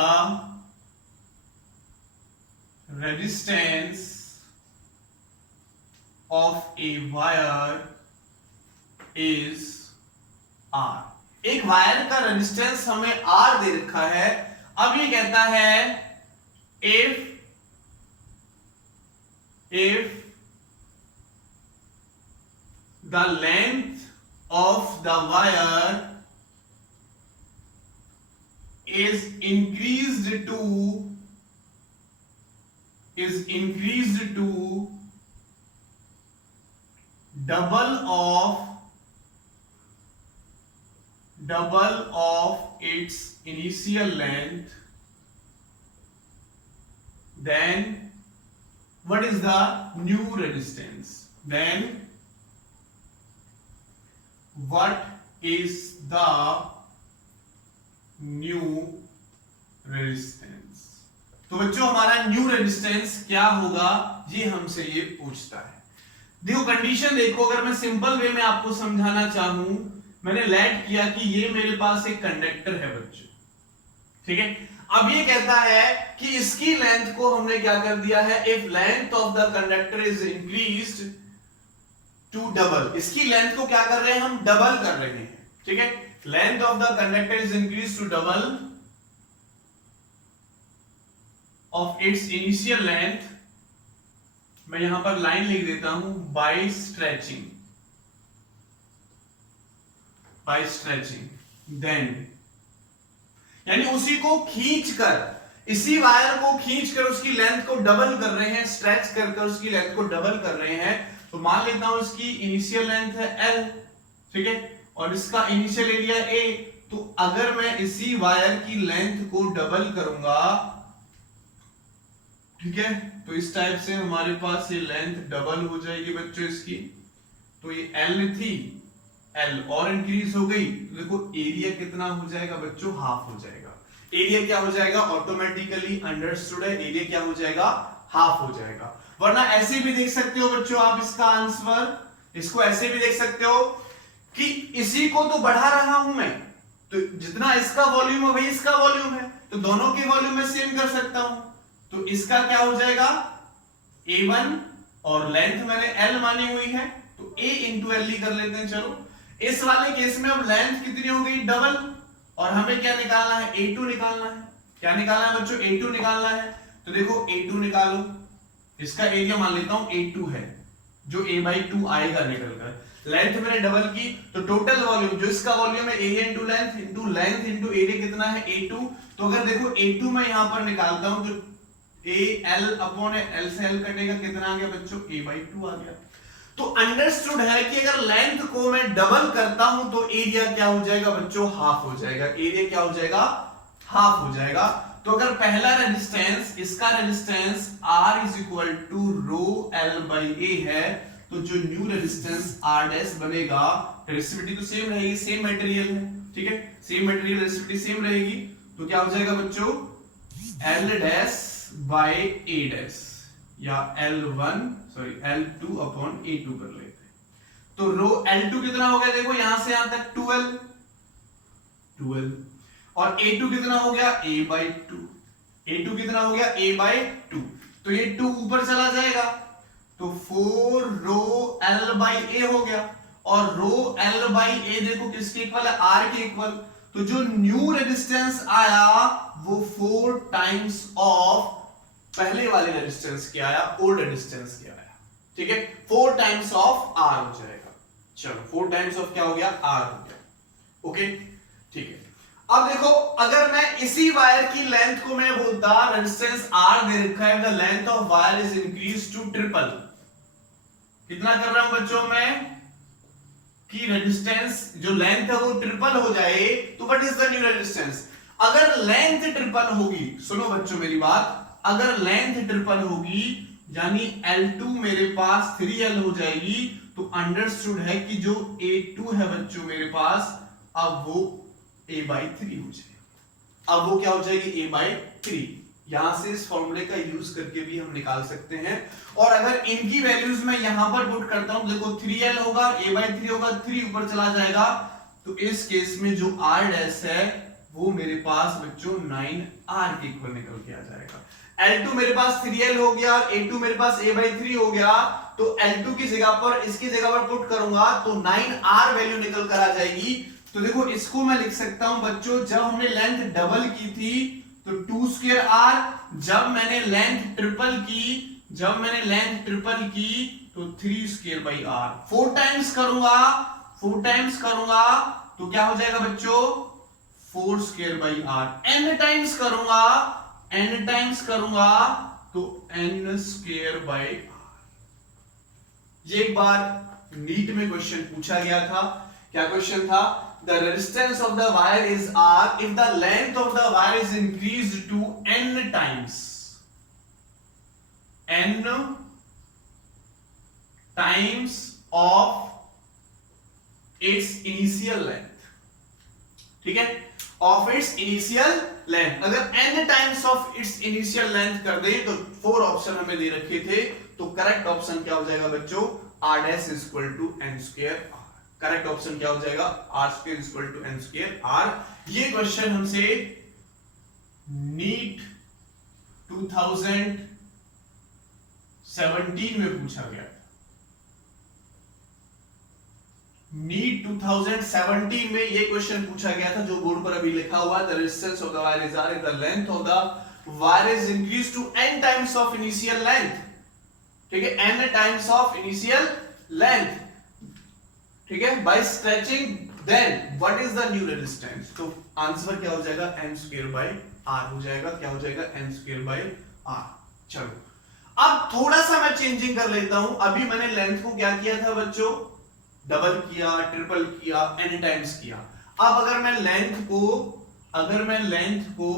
resistance of a wire is R। एक वायर का रेजिस्टेंस हमें R दे रखा है। अब ये कहता है if the length of the wire is increased to double of its initial length, then what is the new resistance? Then what is the new resistance? तो बच्चों हमारा न्यू रेजिस्टेंस क्या होगा, ये हमसे ये पूछता है। देखो कंडीशन देखो, अगर मैं सिंपल वे में आपको समझाना चाहूं, मैंने लेट किया कि ये मेरे पास एक कंडक्टर है बच्चों, ठीक है। अब ये कहता है कि इसकी लेंथ को हमने क्या कर दिया है, if length of the conductor is increased to double, इसकी लेंथ को क्या कर रहे हैं हम, डबल कर रहे हैं, ठीक है। Length of the conductor is increase to double of its initial length, मैं यहां पर लाइन लिख देता हूं, बाय स्ट्रेचिंग, देन यानी उसी को खींचकर, इसी वायर को खींचकर उसकी लेंथ को डबल कर रहे हैं, स्ट्रेच कर उसकी लेंथ को डबल कर रहे हैं। तो मान लेता हूं इसकी इनिशियल लेंथ है L, ठीक है, और इसका इनिशियल एरिया A। तो अगर मैं इसी वायर की लेंथ को डबल करूंगा, ठीक है, तो इस टाइप से हमारे पास ये लेंथ डबल हो जाएगी बच्चों इसकी। तो ये L थी, L और इंक्रीज हो गई, तो देखो एरिया कितना हो जाएगा बच्चों, हाफ हो जाएगा। एरिया क्या हो जाएगा, ऑटोमेटिकली अंडरस्टूड है, एरिया क्या हो जाएगा, हाफ हो जाएगा। वरना ऐसे भी देख सकते हो बच्चों आप इसका आंसर, इसको ऐसे भी देख सकते हो कि इसी को तो बढ़ा रहा हूं मैं, तो जितना इसका वॉल्यूम है वही इसका वॉल्यूम है, तो दोनों के वॉल्यूम में सेम कर सकता हूं। तो इसका क्या हो जाएगा, A1 और लेंथ मैंने L मानी हुई है, तो A इंटू L ही कर लेते हैं। चलो इस वाले केस में अब लेंथ कितनी हो गई, डबल, और हमें क्या निकालना है, A2 निकालना है। क्या निकालना है बच्चों, A2 निकालना है। तो देखो A2 निकालो, इसका एरिया मान लेता हूं A2 है, जो A/2 आएगा निकलकर। लेंथ मैंने डबल की, तो टोटल वॉल्यूम जो इसका वॉल्यूम है area into length into area कितना है, A2। तो अगर देखो A2 मैं यहां पर निकालता हूं तो L अपॉन L से L कटेगा, कितना आ गया बच्चों, A/2 आ गया। तो अंडरस्टूड है कि अगर लेंथ को मैं डबल करता हूं तो एरिया क्या हो जाएगा बच्चों, हाफ हो जाएगा। एरिया क्या हो जाएगा, हाफ हो जाएगा। तो अगर पहला रेजिस्टेंस, इसका resistance R is equal to rho L by A है, तो जो न्यू रेजिस्टेंस R डैश बनेगा, रेजिस्टिविटी तो सेम रहेगी, सेम मटेरियल है, ठीक है, सेम मटेरियल, रेजिस्टिविटी सेम रहेगी, तो क्या हो जाएगा बच्चों, L dash by A dash, या L2 अपॉन A2 कर लेते हैं। तो रो L2 कितना हो गया, देखो यहां से यहां तक 12, और A2 कितना हो गया, A/2, A2 कितना हो गया, A/2, तो ये 2 ऊपर चला जाएगा, तो 4 रो L बाई A हो गया, और रो L बाई A देखो किसके इक्वल है, R के इक्वल। तो जो न्यू रेजिस्टेंस आया वो 4 टाइम्स ऑफ पहले वाले रेजिस्टेंस के आया, ओल्ड रेजिस्टेंस के आया, ठीक है, 4 टाइम्स ऑफ R हो जाएगा। चलो 4 टाइम्स ऑफ क्या हो गया, R हो गया, ओके, ठीक है। अब देखो अगर मैं इसी वायर की लेंथ को मैं बोलता, रेजिस्टेंस R दे रखा है, the length of wire is increase to triple, कितना कर रहा हूं बच्चों मैं, कि रेजिस्टेंस जो लेंथ है वो ट्रिपल हो जाए, तो what is the new resistance. अगर लेंथ ट्रिपल होगी, सुनो बच्चों मेरी बात, अगर लेंथ ट्रिपल होगी यानी L2 मेरे पास 3L हो जाएगी, तो अंडरस्टूड है कि जो A2 है बच्चों मेरे पास, अब वो A/3 हो जाएगी। अब वो क्या हो जाएगी, A/3। यहां से इस फॉर्मूले का यूज करके भी हम निकाल सकते हैं। और अगर इनकी वैल्यूज मैं यहां पर पुट करता हूं, देखो 3L होगा, A/3 होगा, 3 ऊपर चला जाएगा, तो इस केस में जो R डैश है वो मेरे पास बच्चों 9R के इक्वल निकल के आ जाएगा। L2 मेरे पास 3L हो गया, A2 मेरे पास A/3 हो गया, तो L2 की जगह पर, इसकी जगह पर पुट करूंगा तो 9R वैल्यू निकल कर आ जाएगी। तो देखो इसको मैं लिख सकता हूं बच्चों, जब हमने लेंथ डबल की थी तो 2 स्क्वायर R, जब मैंने लेंथ ट्रिपल की जब मैंने लेंथ ट्रिपल की तो 3 स्क्वायर बाई आर। 4 टाइम्स करूंगा तो क्या हो जाएगा बच्चों 4 square by R. n times करूंगा तो n स्क्वायर बाई आर। ये एक बार नीट में क्वेश्चन पूछा गया था। क्या क्वेश्चन था? The resistance of the wire is R if the length of the wire is increased to n times of its initial length। ठीक है, of its initial length। अगर n times of its initial length कर दें तो 4 option हमें दे रखे थे, तो करेक्ट ऑप्शन क्या हो जाएगा बच्चों r dash is equal to n square r। Correct option क्या हो जाएगा r square is equal to n square r। ये क्वेश्चन हमसे नीट 2017 में पूछा गया था। नीट 2017 में ये क्वेश्चन पूछा गया था जो बोर्ड पर अभी लिखा हुआ है। The resistance of the wire is r if the length of the wire is increased to n times of initial length। ठीक है, n times of initial length। ठीक है, by stretching then what is the new resistance? तो answer क्या हो जाएगा n square by r हो जाएगा। क्या हो जाएगा n square by r। चलो अब थोड़ा सा मैं चेंजिंग कर लेता हूं। अभी मैंने लेंथ को क्या किया था बच्चों, डबल किया, ट्रिपल किया, n टाइम्स किया। अब अगर मैं लेंथ को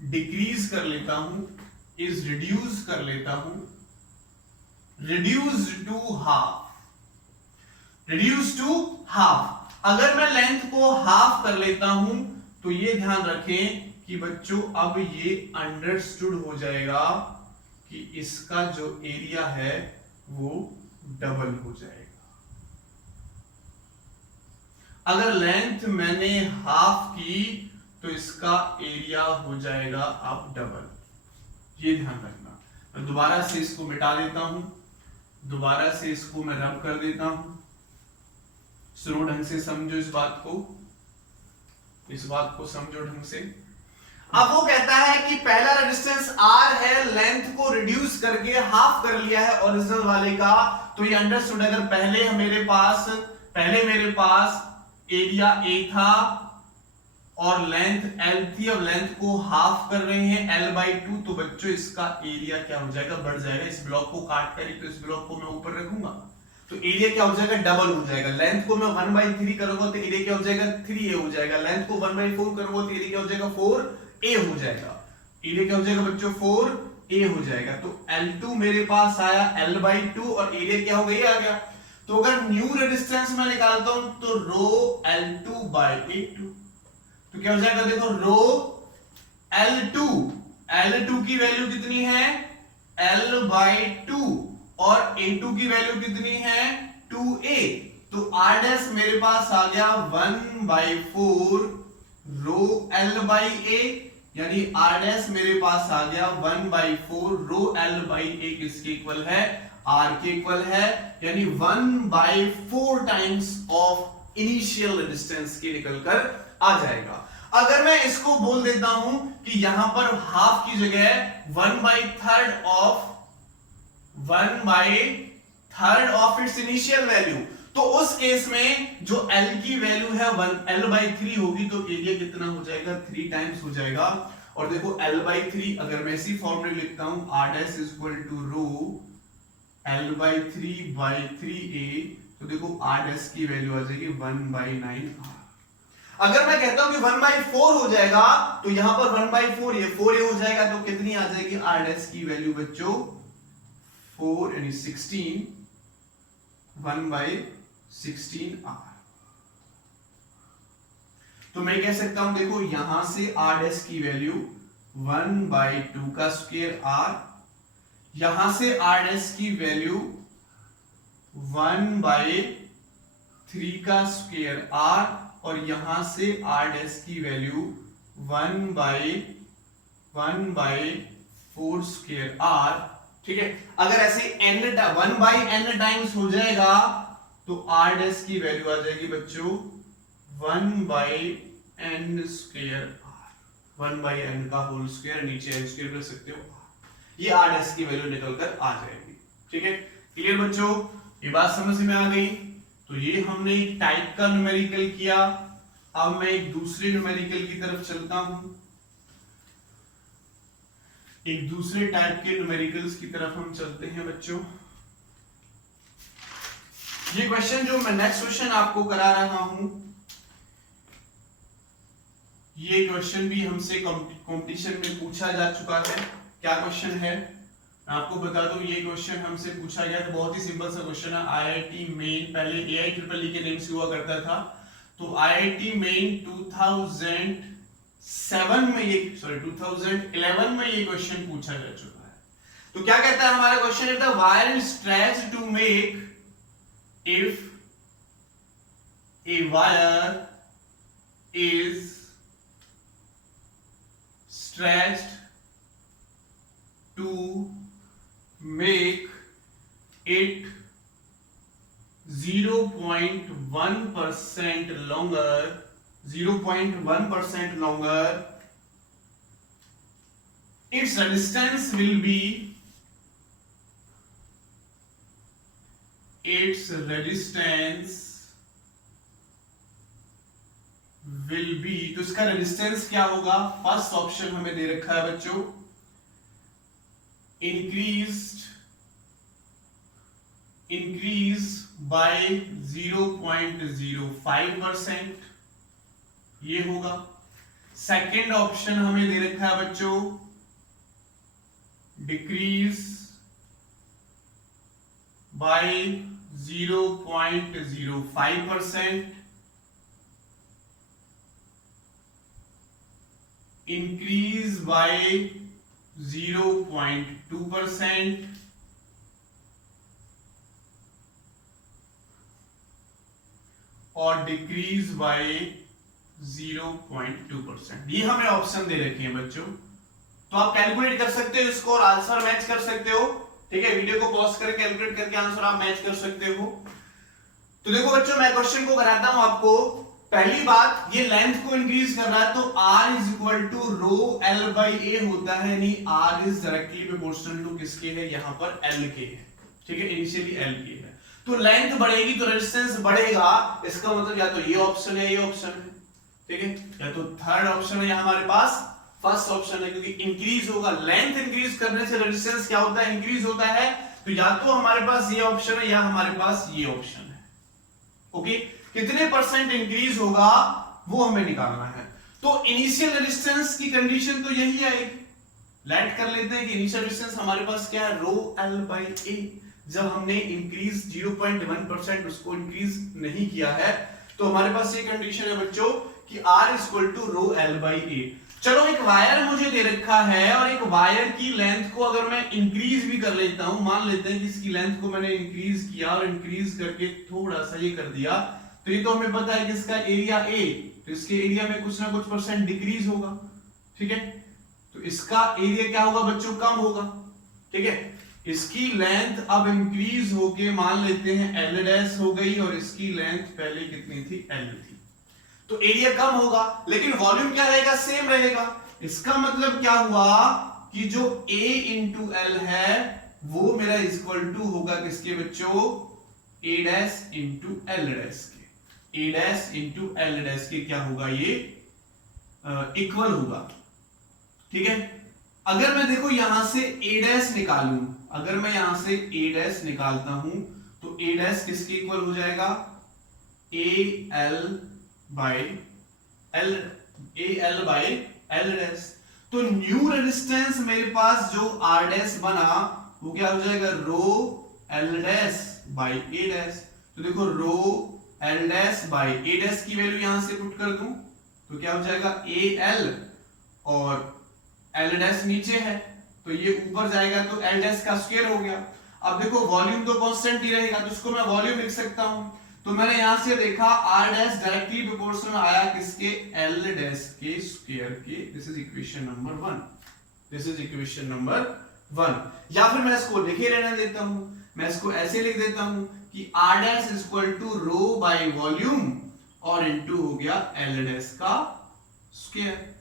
डिक्रीज कर लेता हूं, रिड्यूस कर लेता हूं, रिड्यूस टू हाफ। अगर मैं लेंथ को हाफ कर लेता हूं तो ये ध्यान रखें कि बच्चों अब ये अंडरस्टूड हो जाएगा कि इसका जो एरिया है वो डबल हो जाएगा। अगर लेंथ मैंने हाफ की तो इसका एरिया हो जाएगा अब डबल। ये ध्यान रखना। मैं दोबारा से इसको मिटा देता हूं, दोबारा से इसको मैं रब कर देता हूं। स्लो ढंग से समझो इस बात को समझो ढंग से। अब वो कहता है कि पहला रेजिस्टेंस R है, लेंथ को रिड्यूस करके हाफ कर लिया है ओरिजिनल वाले का। तो ये अंडरस्टूड। अगर पहले मेरे पास एरिया A था और लेंथ L थी, और लेंथ को हाफ कर रहे हैं L/2, तो बच्चों इसका एरिया क्या हो जाएगा, बढ़ जाएगा। इस ब्लॉक को काट कर तो इस ब्लॉक को मैं ऊपर रखूंगा तो एरिया क्या हो जाएगा, डबल हो जाएगा। लेंथ को मैं 1/3 करूंगा तो एरिया क्या हो जाएगा, 3a हो जाएगा। लेंथ को 1/4 करूंगा तो एरिया क्या हो जाएगा, 4a हो जाएगा। एरिया क्या हो जाएगा बच्चों, 4a हो जाएगा। तो L2 मेरे पास आया L/2 और एरिया क्या हो गया, आ गया। तो अगर न्यू रेजिस्टेंस मैं निकालता हूं तो रो L2/A2, तो क्या हो जाएगा, देखो रो L2 की वैल्यू कितनी है, L/2, और A2 की वैल्यू कितनी है, 2a। तो R' मेरे पास आ गया 1/4 रो L/A, यानी R' मेरे पास आ गया 1/4 रो L/A किसके इक्वल है, R के इक्वल है, यानी 1/4 टाइम्स ऑफ इनिशियल रेजिस्टेंस के निकलकर आ जाएगा। अगर मैं इसको बोल देता हूं कि यहां पर हाफ की जगह 1/3 ऑफ इट्स इनिशियल वैल्यू, तो उस केस में जो L की वैल्यू है L/3 होगी, तो एरिया कितना हो जाएगा, 3 टाइम्स हो जाएगा। और देखो L/3 अगर मैं इसी फॉर्म में लिखता हूं, R' is equal to rho L/3/3a, तो देखो R' की वैल्यू आ जाएगी 1/9r। अगर मैं कहता हूं कि 1/4 हो जाएगा तो यहां पर 1/4 ये 4a हो जाएगा, तो कितनी आ जाएगी R' की वैल्यू बच्चों, 4 यानी 16, 1/16r। तो मैं कह सकता हूं, देखो यहां से R' की वैल्यू 1/2 का स्क्वायर r, यहां से R' की वैल्यू 1/3 का स्क्वायर r, और यहां से R' की वैल्यू 1/4 स्क्वायर r। ठीक है, अगर ऐसे 1/n टाइम्स हो जाएगा तो R' की वैल्यू आ जाएगी बच्चों 1/n स्क्वायर r, 1/n का होल स्क्वायर, नीचे n स्क्वायर रख सकते हो। ये आर डैश की वैल्यू निकल कर आ जाएगी। ठीक है, क्लियर बच्चों, ये बात समझ में आ गई। तो ये हमने एक टाइप का न्यूमेरिकल किया। अब मैं एक दूसरे न्यूमेरिकल की तरफ चलता हूं, एक दूसरे टाइप के न्यूमेरिकल्स की तरफ हम चलते हैं बच्चों। ये क्वेश्चन जो मैं नेक्स्ट क्वेश्चन आपको करा रहा हूं, ये क्वेश्चन भी हमसे कंपटीशन में पूछा जा चुका है। क्या क्वेश्चन है मैं आपको बता दूं, ये क्वेश्चन हमसे पूछा गया था। बहुत ही सिंपल सा क्वेश्चन है। आईआईटी मेन, पहले AIEEE के नेम से हुआ करता था, तो आईआईटी मेन 2011 में ये क्वेश्चन पूछा जा चुका है। तो क्या कहता है हमारा question, if the wire is stretched to make, if a wire is stretched to make it 0.1% longer, its resistance will be तो इसका रेजिस्टेंस क्या होगा। फर्स्ट ऑप्शन हमें दे रखा है बच्चों, इंक्रीज बाय 0.05%, ये होगा। सेकेंड ऑप्शन हमें दे रखा है बच्चों, डिक्रीज बाय 0.05%, इंक्रीज बाय 0.2%, और डिक्रीज बाय 0.2%। ये हमें ऑप्शन दे रखे हैं बच्चों। तो आप कैलकुलेट कर सकते हो इसको और आंसर मैच कर सकते हो। ठीक है, वीडियो को पॉज करके कैलकुलेट करके आंसर आप मैच कर सकते हो। तो देखो बच्चों, मैं क्वेश्चन को कराता हूं आपको। पहली बात, ये लेंथ को इंक्रीज कर रहा है, तो R is equal to rho L by A होता है, नहीं R is directly proportional to किसके है, यहां पर L के है। ठीक है, इनिशियली L के है, तो लेंथ बढ़ेगी तो रेजिस्टेंस बढ़ेगा। इसका मतलब या तो ये ऑप्शन है, ये ऑप्शन है। ठीक है, या तो थर्ड ऑप्शन है या हमारे पास फर्स्ट ऑप्शन है, क्योंकि इंक्रीज होगा, लेंथ इंक्रीज करने से रेजिस्टेंस क्या होता है, इंक्रीज होता है। तो या तो हमारे पास ये ऑप्शन है या हमारे पास ये ऑप्शन है। ओके, कितने परसेंट इंक्रीज होगा वो हमें निकालना है। तो इनिशियल रेजिस्टेंस की कंडीशन तो यही आएगी। लेट कर लेते हैं कि इनिशियल रेजिस्टेंस हमारे पास क्या है, रो L बाई ए। जब हमने इंक्रीज 0.1% उसको इंक्रीज नहीं किया है, तो हमारे पास ये कंडीशन है बच्चों कि R is equal to rho L by A. चलो, एक वायर मुझे दे रखा है और एक वायर की लेंथ को अगर मैं इंक्रीज भी कर लेता हूं, मान लेते हैं कि इसकी लेंथ को मैंने इंक्रीज किया और इंक्रीज करके थोड़ा सा ये कर दिया, तो ये तो हमें पता है कि इसका एरिया A, तो इसके एरिया में कुछ ना कुछ परसेंट डिक्रीज होगा। ठीक है, तो इसका एरिया क्या होगा बच्चों, कम होगा। ठीक है, इसकी लेंथ अब इंक्रीज होके मान लेते हैं L डैश हो गई, और इसकी लेंथ पहले कितनी थी, L थी, तो एरिया कम होगा, लेकिन वॉल्यूम क्या रहेगा, सेम रहेगा। इसका मतलब क्या हुआ कि जो A इंटू L है वो मेरा इक्वल टू होगा किसके बच्चों, A dash into L dash के। A dash into L dash के क्या होगा, ये इक्वल होगा। ठीक है, अगर मैं देखो यहां से A डैश निकालूं, अगर मैं यहां से A डैश निकालता हूं, तो A डैश किसके इक्वल हो जाएगा, AL बाय L डैश। तो न्यू रेजिस्टेंस मेरे पास जो R डैश बना वो क्या हो जाएगा, रो L dash by A dash. तो देखो रो L dash by A dash की वैल्यू यहां से पुट कर दूं तो क्या हो जाएगा, AL और L डैश नीचे है तो ये ऊपर जाएगा तो L डैश का स्क्वायर हो गया। अब देखो वॉल्यूम तो कांस्टेंट ही रहेगा, तो इसको मैं वॉल्यूम लिख सकता हूं। तो मैंने यहां से देखा R डैश डायरेक्टली प्रोपोर्शनल आया किसके, L डैश के स्क्वायर के। This is equation number 1, this is equation number 1। या फिर मैं इसको लिखे रहने देता हूं, मैं इसको ऐसे लिख देता हूं कि R dash is equal to rho by volume और इनटू हो गया L डैश का स्क्वायर।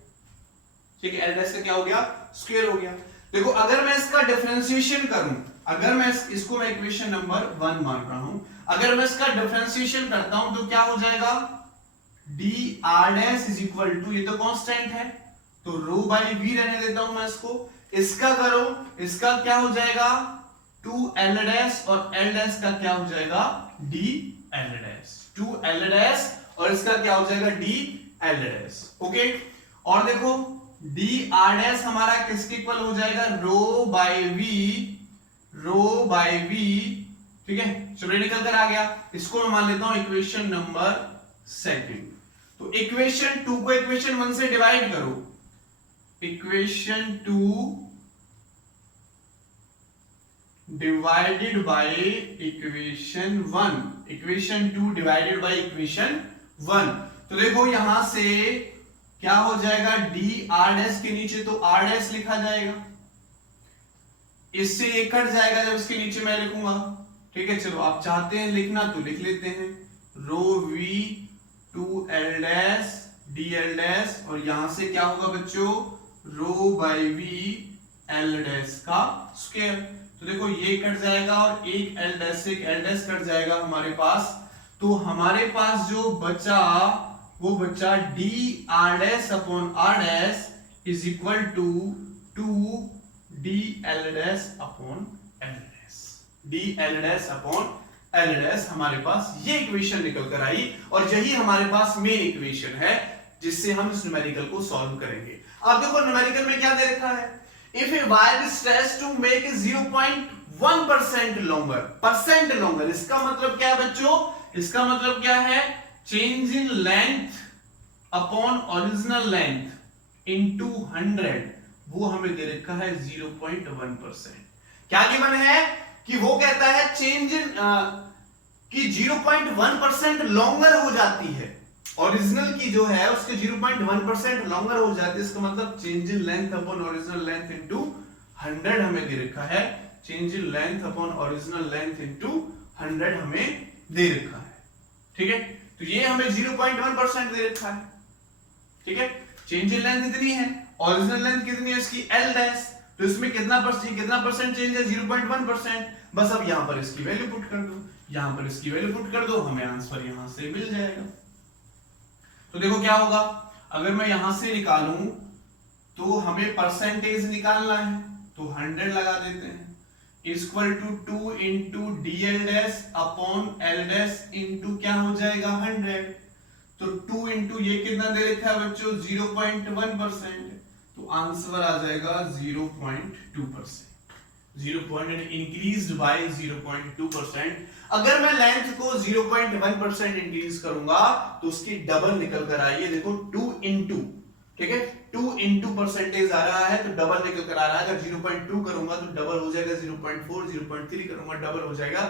ठीक है, L डैश का क्या हो गया, स्क्वायर हो गया। देखो अगर मैं इसका डिफरेंशिएशन करूं, अगर मैं इसको मैं इक्वेशन नंबर 1 मान रहा हूं, अगर मैं इसका डिफरेंशिएशन करता हूं तो क्या हो जाएगा, dr dash is equal to, ये तो कांस्टेंट है तो रो बाई वी रहने देता हूं मैं इसको, इसका करो, इसका क्या हो जाएगा 2l डैश और l डैश का क्या हो जाएगा dl डैश, 2l डैश और इसका क्या हो जाएगा dl डैश। ओके, और देखो dr डैश हमारा किसके इक्वल हो जाएगा, रो बाई वी, ठीक है, चलो निकल कर आ गया। इसको मैं मान लेता हूं इक्वेशन नंबर 2। तो इक्वेशन 2 को इक्वेशन 1 से डिवाइड करो, equation 2 divided by equation 1, equation 2 divided by equation 1। तो देखो यहां से क्या हो जाएगा, डी आर डैश के नीचे तो आर डैश लिखा जाएगा, इससे ये कट जाएगा जब इसके नीचे मैं लिखूंगा, ठीक है। चलो आप चाहते हैं लिखना तो लिख लेते हैं, rho V 2l dash dl dash और यहां से क्या होगा बच्चों, rho by V l dash का स्क्वायर। तो देखो ये कट जाएगा और एक l डैश से एक l डैश कट जाएगा हमारे पास, तो हमारे पास जो बचा वो बचा d R dash upon R dash is equal to 2 d L dash upon L dash, d L dash upon L dash हमारे पास ये इक्वेशन निकल कर आई और यही हमारे पास मेन इक्वेशन है जिससे हम इस न्यूमेरिकल को सॉल्व करेंगे। अब देखो न्यूमेरिकल में क्या दे रखा है, if a wire is stretched to make 0.1% longer, percent longer, इसका मतलब क्या है बच्चों, इसका मतलब क्या है, change in length upon original length into 100, वो हमें दे रखा है 0.1%। क्या गिवन है कि वो कहता है चेंज इन कि 0.1% लॉन्गर हो जाती है, ओरिजिनल की जो है उसके 0.1% लॉन्गर हो जाती है, इसका मतलब change in length upon original length into 100 हमें दे रखा है, change in length upon original length into 100 हमें दे रखा है, ठीक है। तो ये हमें 0.1% दे रखा है, ठीक है। चेंज इन लेंथ इतनी है, ओरिजिनल लेंथ कितनी है इसकी l डैश, तो इसमें कितना परसेंट चेंज है 0.1%। बस अब यहां पर इसकी वैल्यू पुट कर दो, यहां पर इसकी वैल्यू पुट कर दो, हमें आंसर यहां से मिल जाएगा। तो देखो क्या होगा, अगर मैं यहां से निकालूं तो हमें परसेंटेज निकालना है तो 100 लगा देते हैं, equal to 2 into dl dash upon l dash into क्या हो जाएगा 100। तो 2 इंटू ये कितना दे रखा है बच्चों 0.1%, तो आंसर आ जाएगा 0.2%, 0. Increased by 0.2%। अगर मैं लेंथ को 0.1% इंक्रीज करूंगा तो उसकी डबल निकल कर आई है, देखो 2 इंटू, ठीक है, 2 इंटू परसेंटेज आ रहा है तो डबल निकल कर आ रहा है। अगर 0.2 करूंगा तो डबल हो जाएगा 0.4, 0.3 करूंगा डबल हो जाएगा,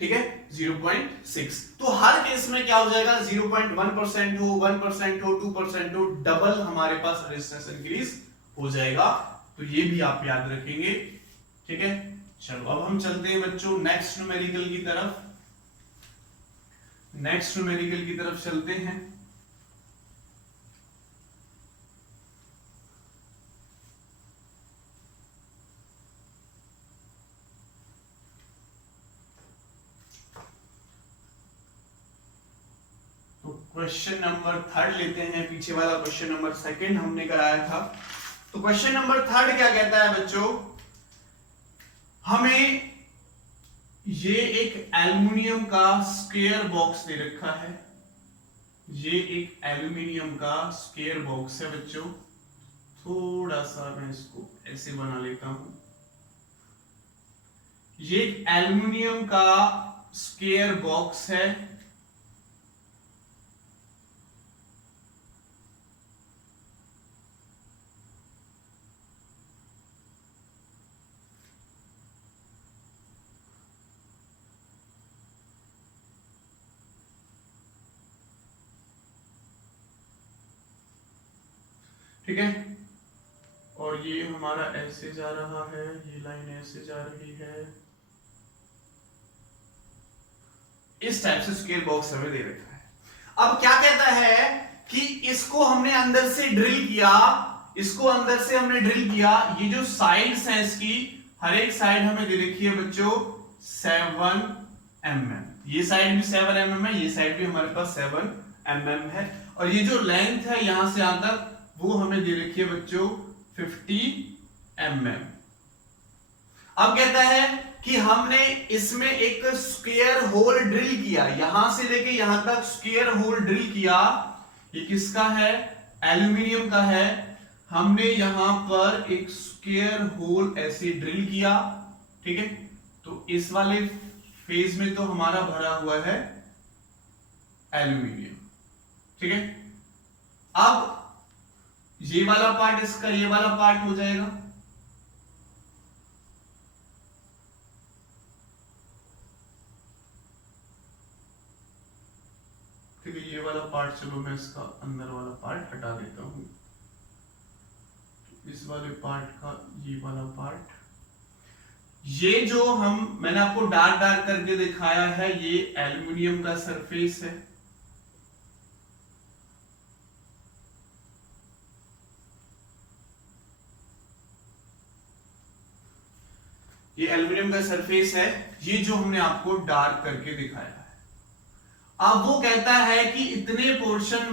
ठीक है 0.6। तो हर केस में क्या हो जाएगा 0.1% हो, 1% हो, 2% हो, डबल हमारे पास रेजिस्टेंस इंक्रीज हो जाएगा। तो ये भी आप याद रखेंगे, ठीक है। चलो अब हम चलते हैं बच्चों नेक्स्ट न्यूमेरिकल की तरफ, नेक्स्ट न्यूमेरिकल की तरफ चलते हैं। क्वेश्चन नंबर 3 लेते हैं, पीछे वाला क्वेश्चन नंबर 2 हमने कराया था। तो क्वेश्चन नंबर 3 क्या कहता है बच्चों, हमें ये एक एल्युमिनियम का स्क्वायर बॉक्स दे रखा है, ये एक एल्युमिनियम का स्क्वायर बॉक्स है बच्चों, थोड़ा सा मैं इसको ऐसे बना लेता हूं, ये एक एल्युमिनियम का स्क्वायर बॉक्स है, ठीक है, और ये हमारा ऐसे जा रहा है, ये लाइन ऐसे जा रही है, इस टाइप से स्क्वायर बॉक्स हमें दे रखा है। अब क्या कहता है कि इसको हमने अंदर से ड्रिल किया, इसको अंदर से हमने ड्रिल किया, ये जो साइड्स हैं इसकी हर एक साइड हमें दे रखी है बच्चों 7 mm, ये साइड भी 7 mm है, ये साइड भी हमारे पास 7 mm है, और ये जो लेंथ है यहां से यहां तक वो हमें दे रखी है बच्चों 50 mm। अब कहता है कि हमने इसमें एक स्क्वायर होल ड्रिल किया, यहां से लेके यहां तक स्क्वायर होल ड्रिल किया, ये किसका है? एल्यूमिनियम का है। हमने यहां पर एक स्क्वायर होल ऐसे ड्रिल किया, ठीक है, तो इस वाले फेज में तो हमारा भरा हुआ है एल्यूमिनियम, ठीक है। अब ये वाला पार्ट इसका ये वाला पार्ट हो जाएगा, ठीक है, ये वाला पार्ट चलो मैं इसका अंदर वाला पार्ट हटा देता हूं, इस वाले पार्ट का ये वाला पार्ट, ये जो मैंने आपको डार्क डार्क करके दिखाया है ये एल्यूमिनियम का सरफेस है, ये एल्यूमिनियम का सरफेस है, ये जो हमने आपको डार्क करके दिखाया है। अब वो कहता है कि इतने पोर्शन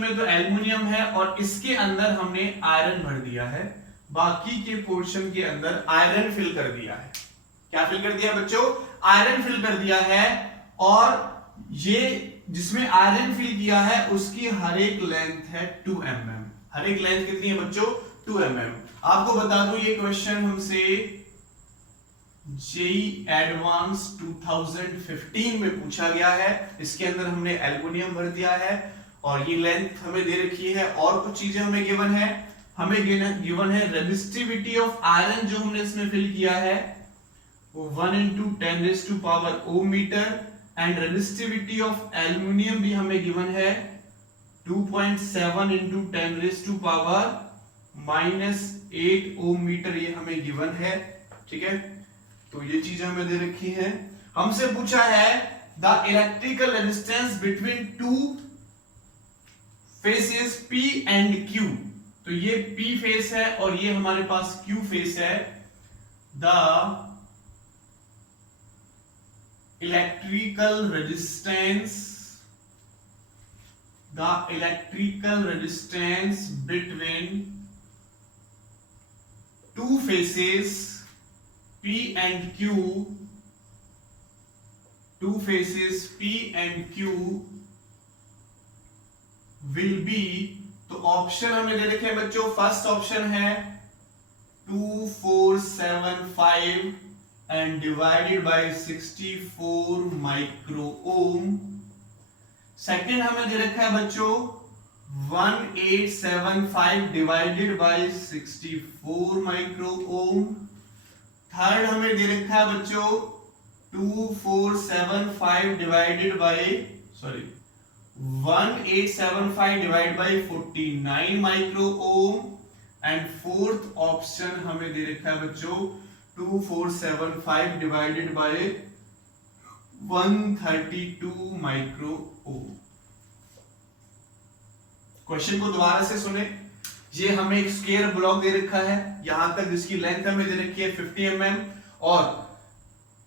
में तो एल्युमिनियम है और इसके अंदर हमने आयरन भर दिया है, बाकी के पोर्शन के अंदर आयरन फिल कर दिया है। क्या फिल कर दिया बच्चों? आयरन फिल कर दिया है, और ये जिसमें आयरन फिल किया है उसकी हर एक लेंथ है 2 mm। हर एक लेंथ कितनी है बच्चों? 2 mm। आपको बता दूं ये क्वेश्चन हमसे जेई एडवांस 2015 में पूछा गया है। इसके अंदर हमने एल्युमिनियम भर दिया है और ये लेंथ हमें दे रखी है, और कुछ चीजें हमें गिवन है। हमें गिवन है रेजिस्टिविटी ऑफ आयरन जो हमने इसमें फिल किया है वो 1 × 10⁻⁴ ohm metre, and resistivity of aluminium भी हमें गिवन है 2.7 × 10⁻⁻8 ओम मीटर, ये हमें गिवन है, ठीक है। तो ये चीजें हमें दे रखी हैं। हमसे पूछा है the electrical resistance between two faces P and Q। तो ये P फेस है और ये हमारे पास Q फेस है। The electrical resistance between two faces P and Q, two faces P and Q will be, तो ऑप्शन हमें दे रखे हैं बच्चों। फर्स्ट ऑप्शन है 2475 and divided by 64 micro ohm. Second हमें दे रखा है बच्चों 1875 divided by 64 micro ohm. Third हमें दे रखा है बच्चों 2475 divided by 1875 divide by 49 micro ohm. And fourth option हमें दे रखा है बच्चों 2475 divided by 132 micro ohm. Question को दोबारा से सुने। ये हमें एक स्क्वायर ब्लॉक दे रखा है यहां तक, जिसकी लेंथ हमें दे रखी है 50 mm, और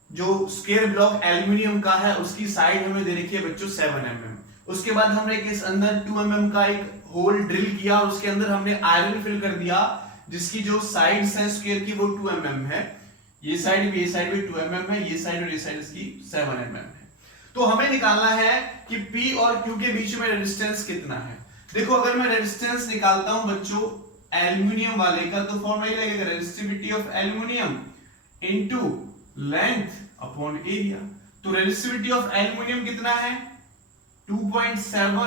जो स्क्वायर ब्लॉक एल्युमिनियम का है उसकी साइड हमें दे रखी है बच्चों 7 mm। उसके बाद हमने इस अंदर 2 mm का एक होल ड्रिल किया और उसके अंदर हमने आयरन फिल कर दिया, जिसकी जो साइड्स हैं स्क्वायर की वो 2 mm है। ये साइड भी 2 mm है, ये साइड और ये साइड इसकी 7 mm है। तो हमें निकालना है कि P और Q के बीच में रेजिस्टेंस कितना है। देखो अगर मैं रेजिस्टेंस निकालता हूं बच्चों एल्युमिनियम वाले का, तो फॉर्मूला ये लगेगा resistivity of aluminium into length upon area. तो रेजिस्टिविटी ऑफ एल्युमिनियम कितना है 2.7 ×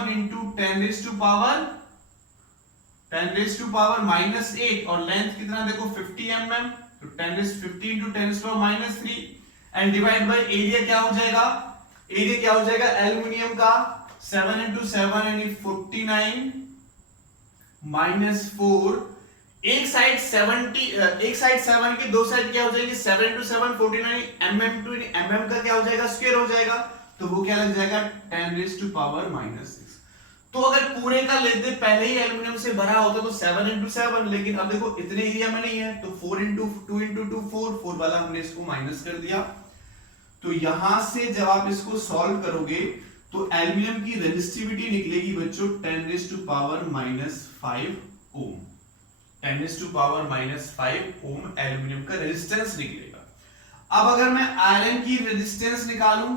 10⁻⁻8, और लेंथ कितना देखो 50 mm, तो 10⁻⁵ × 10⁻³ एंड डिवाइड बाय एरिया क्या हो जाएगा एल्युमिनियम का 7 × 7 यानी 49 -4। एक साइड 7 की दो साइड क्या हो जाएगी 7 × 7 49 mm2 mm का क्या हो जाएगा स्क्वायर हो जाएगा, तो वो क्या लग जाएगा 10⁻⁻⁶। तो अगर पूरे का लेते पहले ही एल्यूमिनियम से भरा होता तो 7 इंटू 7, लेकिन अब देखो इतने एरिया में नहीं है तो 4 इंटू 2 इंटू 2 4 वाला हमने इसको माइनस कर दिया। तो यहां से जब आप इसको सॉल्व करोगे तो एल्यूमिनियम की रेजिस्टिविटी निकलेगी बच्चों 10⁻⁻5 ओम। 10⁻⁻5 ओम एल्यूमिनियम का रेजिस्टेंस निकलेगा। अब अगर मैं आयरन की रेजिस्टेंस निकालूं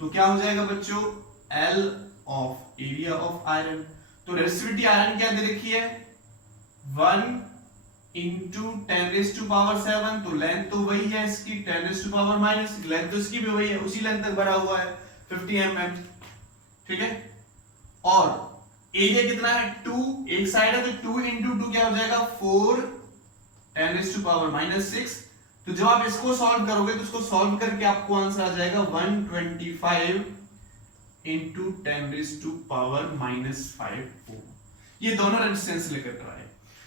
तो क्या हो जाएगा बच्चों, L of area of iron. तो रेजिस्टिविटी आयरन क्या दे रखी है 1 इंटू 10⁻⁷, तो लेंथ तो वही है इसकी 10⁻⁻, लेंथ तो इसकी भी वही है, उसी लेंथ तक भरा हुआ है 50 mm, ठीक है। और एरिया कितना है 2, एक साइड है तो 2 इंटू 2 क्या हो जाएगा 4 10⁻⁻6। तो जब आप इसको सॉल्व करोगे तो इसको सॉल्व करके आपको आंसर आ जाएगा 125 इंटू 10⁻⁻5 ओम। ये दोनों रेजिस्टेंस लेकर कर आए।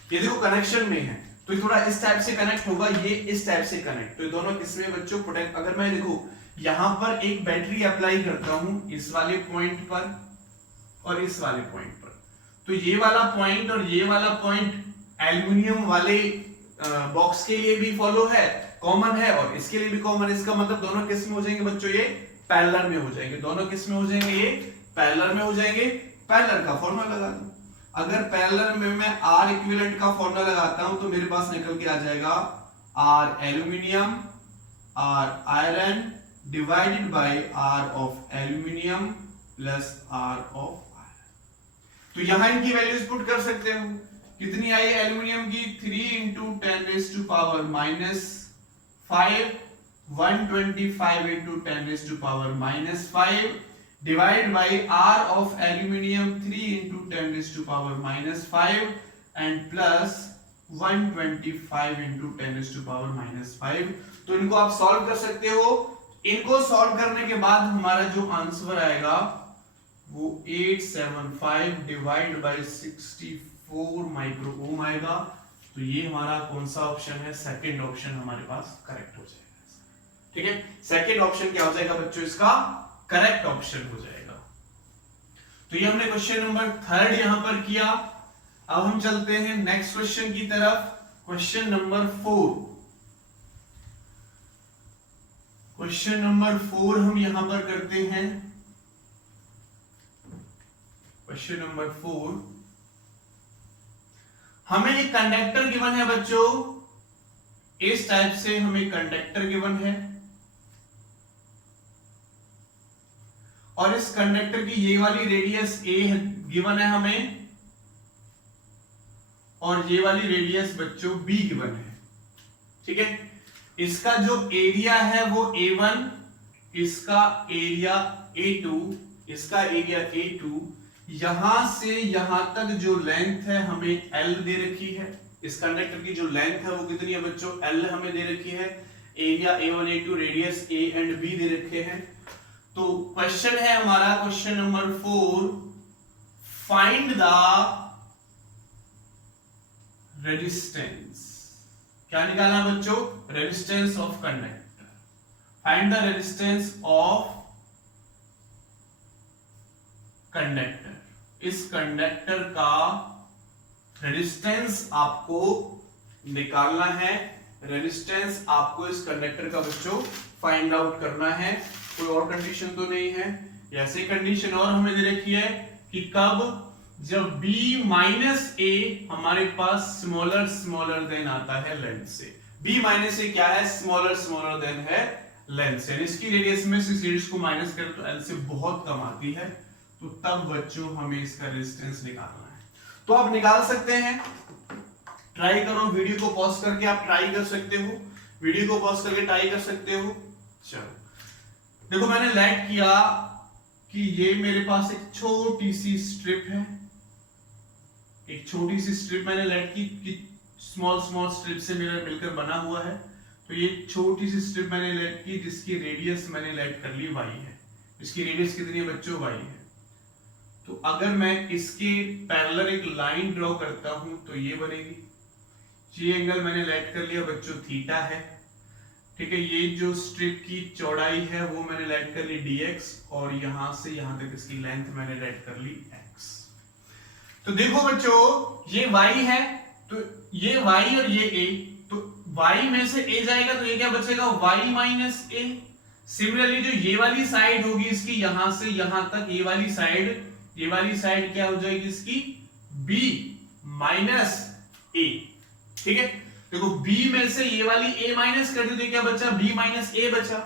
ये देखो कनेक्शन में है तो ये थोड़ा इस टाइप से कनेक्ट होगा, ये इस टाइप से कनेक्ट, तो ये दोनों किसमें बच्चों प्रोटेक्ट। अगर मैं देखो यहां पर एक बैटरी अप्लाई करता हूं इस वाले पॉइंट पर और इस वाले पॉइंट पर, तो ये वाला पॉइंट और ये वाला पॉइंट एल्यूमिनियम वाले बॉक्स के लिए भी फॉलो है, कॉमन है, और इसके लिए भी कॉमन है। इसका मतलब दोनों किस में हो जाएंगे बच्चों, ये पैरेलल में हो जाएंगे। दोनों किस में हो जाएंगे, ये पैरेलल में हो जाएंगे। पैरेलल का फॉर्मूला लगा दो। अगर पैरेलल में मैं R इक्विवेलेंट का फॉर्मूला लगाता हूं तो मेरे पास निकल के आ जाएगा R aluminium R iron divided by R of aluminium plus R of iron. तो यहां इनकी वैल्यूज पुट कर सकते हो। कितनी आई एल्यूमिनियम की 3 into 10⁻⁻5, 125 into 10⁻⁻5 divide by R of aluminium 3 into 10⁻⁻5 and plus 125 into 10⁻⁻5। तो इनको आप सॉल्व कर सकते हो। इनको सॉल्व करने के बाद हमारा जो आंसर आएगा वो 875 डिवाइड बाय 64 माइक्रो ओम आएगा। तो ये हमारा कौन सा ऑप्शन है, सेकंड ऑप्शन हमारे पास करेक्ट हो जाएगा। ठीक है, सेकंड ऑप्शन क्या हो जाएगा बच्चों, इसका करेक्ट ऑप्शन हो जाएगा। तो ये हमने क्वेश्चन नंबर 3 यहां पर किया। अब हम चलते हैं नेक्स्ट क्वेश्चन की तरफ। Question number 4। क्वेश्चन नंबर 4 हम यहां पर करते हैं। क्वेश्चन नंबर 4, हमें एक कंडक्टर गिवन है बच्चों, इस टाइप से हमें कंडक्टर गिवन है और इस कंडक्टर की ये वाली रेडियस a गिवन है हमें और ये वाली रेडियस बच्चों b गिवन है। ठीक है, इसका जो एरिया है वो a1, इसका एरिया a2, इसका एरिया a2, यहां से यहां तक जो लेंथ है हमें l दे रखी है। इस कंडक्टर की जो लेंथ है वो कितनी है बच्चों, l हमें दे रखी है। Area a1 a2, radius a and b दे रखे हैं। तो क्वेश्चन है हमारा question number 4, find the resistance. क्या निकालना बच्चों, resistance of conductor. Find the resistance of conductor. इस कंडक्टर का रेजिस्टेंस आपको निकालना है। रेजिस्टेंस आपको इस कंडक्टर का बच्चों फाइंड आउट करना है। कोई और कंडीशन तो नहीं है। ऐसी कंडीशन और हमें दे रखी है कि कब, जब b माइनस a हमारे पास स्मॉलर देन आता है लेंथ से। b माइनस a क्या है, स्मॉलर देन है लेंथ से। इसकी रेडियस में से रेडियस को माइनस करें तो l से बहुत कम आती है। तो तब बच्चों हमें इसका रेजिस्टेंस निकालना है। तो आप निकाल सकते हैं, ट्राई करो। वीडियो को पॉज करके आप ट्राई कर सकते हो। वीडियो को पॉज करके ट्राई कर सकते हो। चलो देखो, मैंने लेट किया कि ये मेरे पास एक छोटी सी स्ट्रिप है। एक छोटी सी स्ट्रिप मैंने लेट की कि स्मॉल स्ट्रिप से मेरा मिलकर बना हुआ है। तो ये छोटी सी स्ट्रिप मैंने लेट की जिसकी रेडियस मैंने लेट कर ली y है। इसकी रेडियस कितनी है बच्चों, y है। तो अगर मैं इसके पैरेलल एक लाइन ड्रॉ करता हूं तो ये बनेगी। ये एंगल मैंने लेट कर लिया बच्चों, थीटा है। ठीक है, ये जो स्ट्रिप की चौड़ाई है वो मैंने लेट कर ली dx और यहां से यहां तक इसकी लेंथ मैंने लेट कर ली x। तो देखो बच्चों ये y है, तो ये y और ये a, तो y में से a जाएगा तो ये क्या बचेगा y माइनस a। सिमिलरली जो ये वाली साइड होगी इसकी यहां से यहां तक, ये वाली साइड क्या हो जाएगी इसकी b माइनस a। ठीक है, देखो b में से ये वाली a माइनस कर दी तो क्या बचा b माइनस a बचा।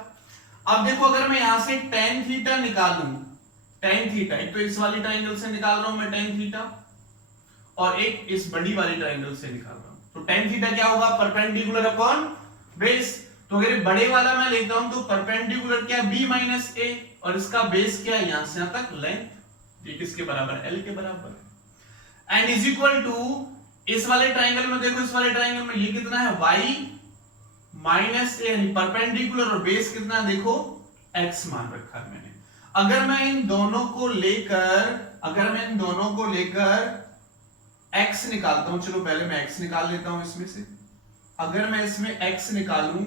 अब देखो अगर मैं यहां से tan थीटा निकालूं, tan थीटा एक तो इस वाली ट्रायंगल से निकाल रहा हूं मैं tan थीटा और एक इस बड़ी वाली ट्रायंगल से निकाल रहा हूं, तो tan थीटा क्या होगा परपेंडिकुलर अपॉन बेस। तो अगर बड़े वाला मैं लेता हूं तो परपेंडिकुलर क्या b माइनस a और इसका बेस क्या है यहां से यहां तक लेंथ, ये किसके बराबर l के बराबर है। एंड इज इक्वल टू इस वाले ट्रायंगल में देखो, इस वाले ट्रायंगल में ये कितना है y माइनस a यानी परपेंडिकुलर और बेस कितना देखो x मान रखा है मैंने। अगर मैं इन दोनों को लेकर x निकालता हूं, चलो पहले मैं x निकाल लेता हूं इसमें से। अगर मैं इसमें x निकालूं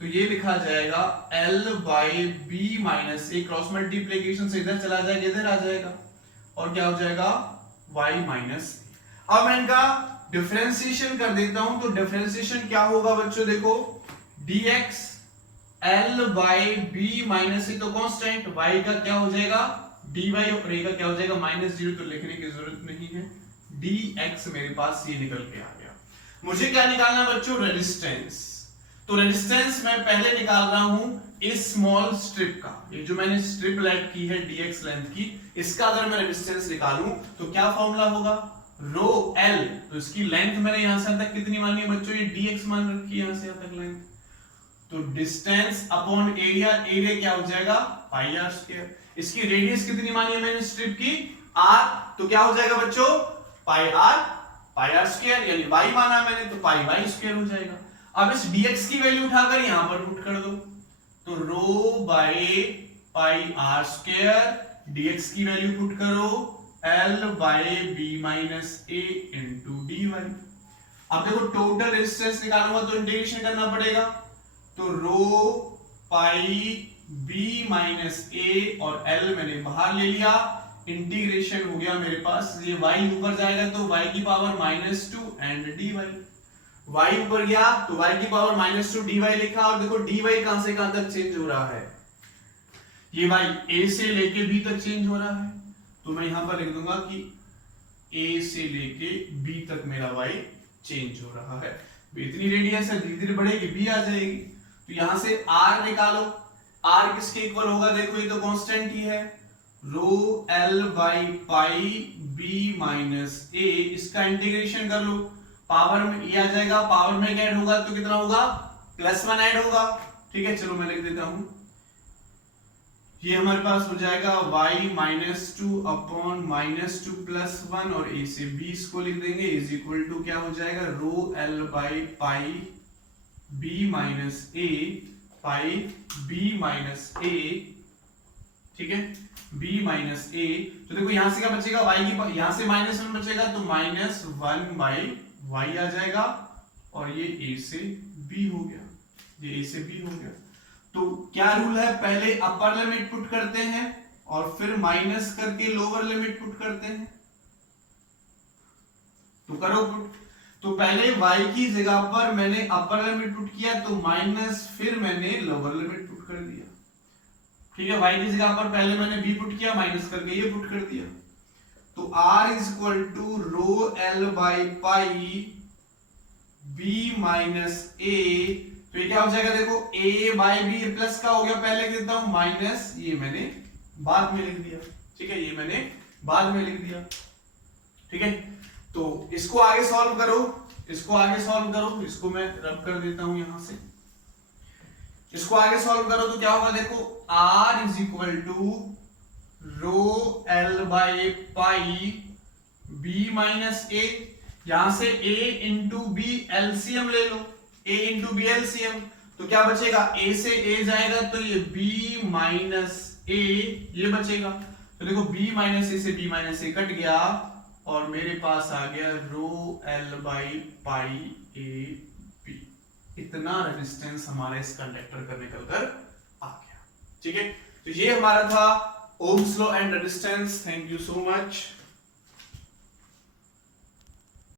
तो ये लिखा जाएगा l by B minus A, cross multiplication से इधर चला जाएगा इधर आ जाएगा और क्या हो जाएगा y माइनस। अब मैं इनका डिफरेंशिएशन कर देता हूं, तो डिफरेंशिएशन क्या होगा बच्चों देखो dx l by B minus A, तो कांस्टेंट y का क्या हो जाएगा dy और a का क्या हो जाएगा -0, तो लिखने की जरूरत नहीं है, dx मेरे पास ये निकल के आ गया। मुझे क्या निकालना है बच्चों रेजिस्टेंस। तो रेजिस्टेंस मैं पहले निकाल रहा हूं इस स्मॉल स्ट्रिप का, ये जो मैंने स्ट्रिप लेट की है dx लेंथ की, इसका अगर मैं रेजिस्टेंस निकालूं तो क्या फॉर्मूला होगा रो l। तो इसकी लेंथ मैंने यहां से तक कितनी मानी है बच्चों, ये dx मान रखी है यहां से यहां तक लेंथ, तो डिस्टेंस अपॉन एरिया, एरिया क्या हो जाएगा पाई आर स्क्वायर। इसकी रेडियस कितनी मानी है मैंने स्ट्रिप की r, तो क्या हो जाएगा बच्चों पाई आर स्क्वायर, यानी y माना मैंने तो पाई y स्क्वायर हो जाएगा। अब इस dx की वैल्यू उठाकर यहां पर पुट कर दो, तो rho by pi r square, dx की वैल्यू पुट करो l by B minus A into d y. अब देखो टोटल रेजिस्टेंस निकालूंगा तो इंटीग्रेशन करना पड़ेगा, तो रो पाई बी माइनस ए और l मैंने बाहर ले लिया, इंटीग्रेशन हो गया मेरे पास, ये y ऊपर जाएगा तो y की पावर -2 एंड dy, y ऊपर गया तो y की पावर -2 dy लिखा, और देखो dy कहां से कहां तक चेंज हो रहा है, ये y a से लेके b तक चेंज हो रहा है, तो मैं यहां पर लिख दूंगा कि a से लेके b तक मेरा y चेंज हो रहा है। इतनी रेडियस है, धीरे धीरे बढ़ेगी b आ जाएगी, तो यहां से r निकालो, r किसके इक्वल होगा देखो ये तो कांस्टेंट ही है, रो l by pi b minus a, इसका इंटीग्रेशन कर लो, पावर में ये आ जाएगा, पावर में ऐड होगा तो कितना होगा +1 ऐड होगा। ठीक है, चलो मैं लिख देता हूं, ये हमारे पास हो जाएगा y -2 अपॉन -2 + 1 और a से b इसको लिख देंगे इज इक्वल टू क्या हो जाएगा रो l by pi b minus a pi b minus a, ठीक है b माइनस a। तो देखो यहां से क्या बचेगा y की, यहां से -1 बचेगा तो -1 बाई y आ जाएगा और ये a से b हो गया, ये a से b हो गया। तो क्या रूल है, पहले अपर लिमिट पुट करते हैं और फिर माइनस करके लोअर लिमिट पुट करते हैं, तो करो पुट। तो पहले y की जगह पर मैंने अपर लिमिट पुट किया तो माइनस, फिर मैंने लोअर लिमिट पुट कर दिया। ठीक है, y की जगह पर पहले मैंने b पुट किया, माइनस करके ये पुट कर दिया, तो r is equal to rho l by pi b minus a, तो ये क्या हो जाएगा देखो a बाई बी, प्लस का हो गया पहले देता हूं माइनस, ये मैंने बाद में लिख दिया। ठीक है, ये मैंने बाद में लिख दिया। ठीक है, तो इसको आगे सॉल्व करो, इसको मैं रब कर देता हूं यहां से, इसको आगे सॉल्व करो तो क्या होगा देखो r is equal to rho l by pi b minus a, यहां से a इंटू b एलसीएम ले लो, a इंटू बी एलसीएम, तो क्या बचेगा a से a जाएगा तो ये b माइनस a ये बचेगा, तो देखो b माइनस a से b माइनस a कट गया और मेरे पास आ गया रो l by pi a b, इतना रेजिस्टेंस हमारे इस कंडक्टर का निकल कर आ गया। ठीक है, तो ये हमारा था Ohm's law and resistance. Thank you so much.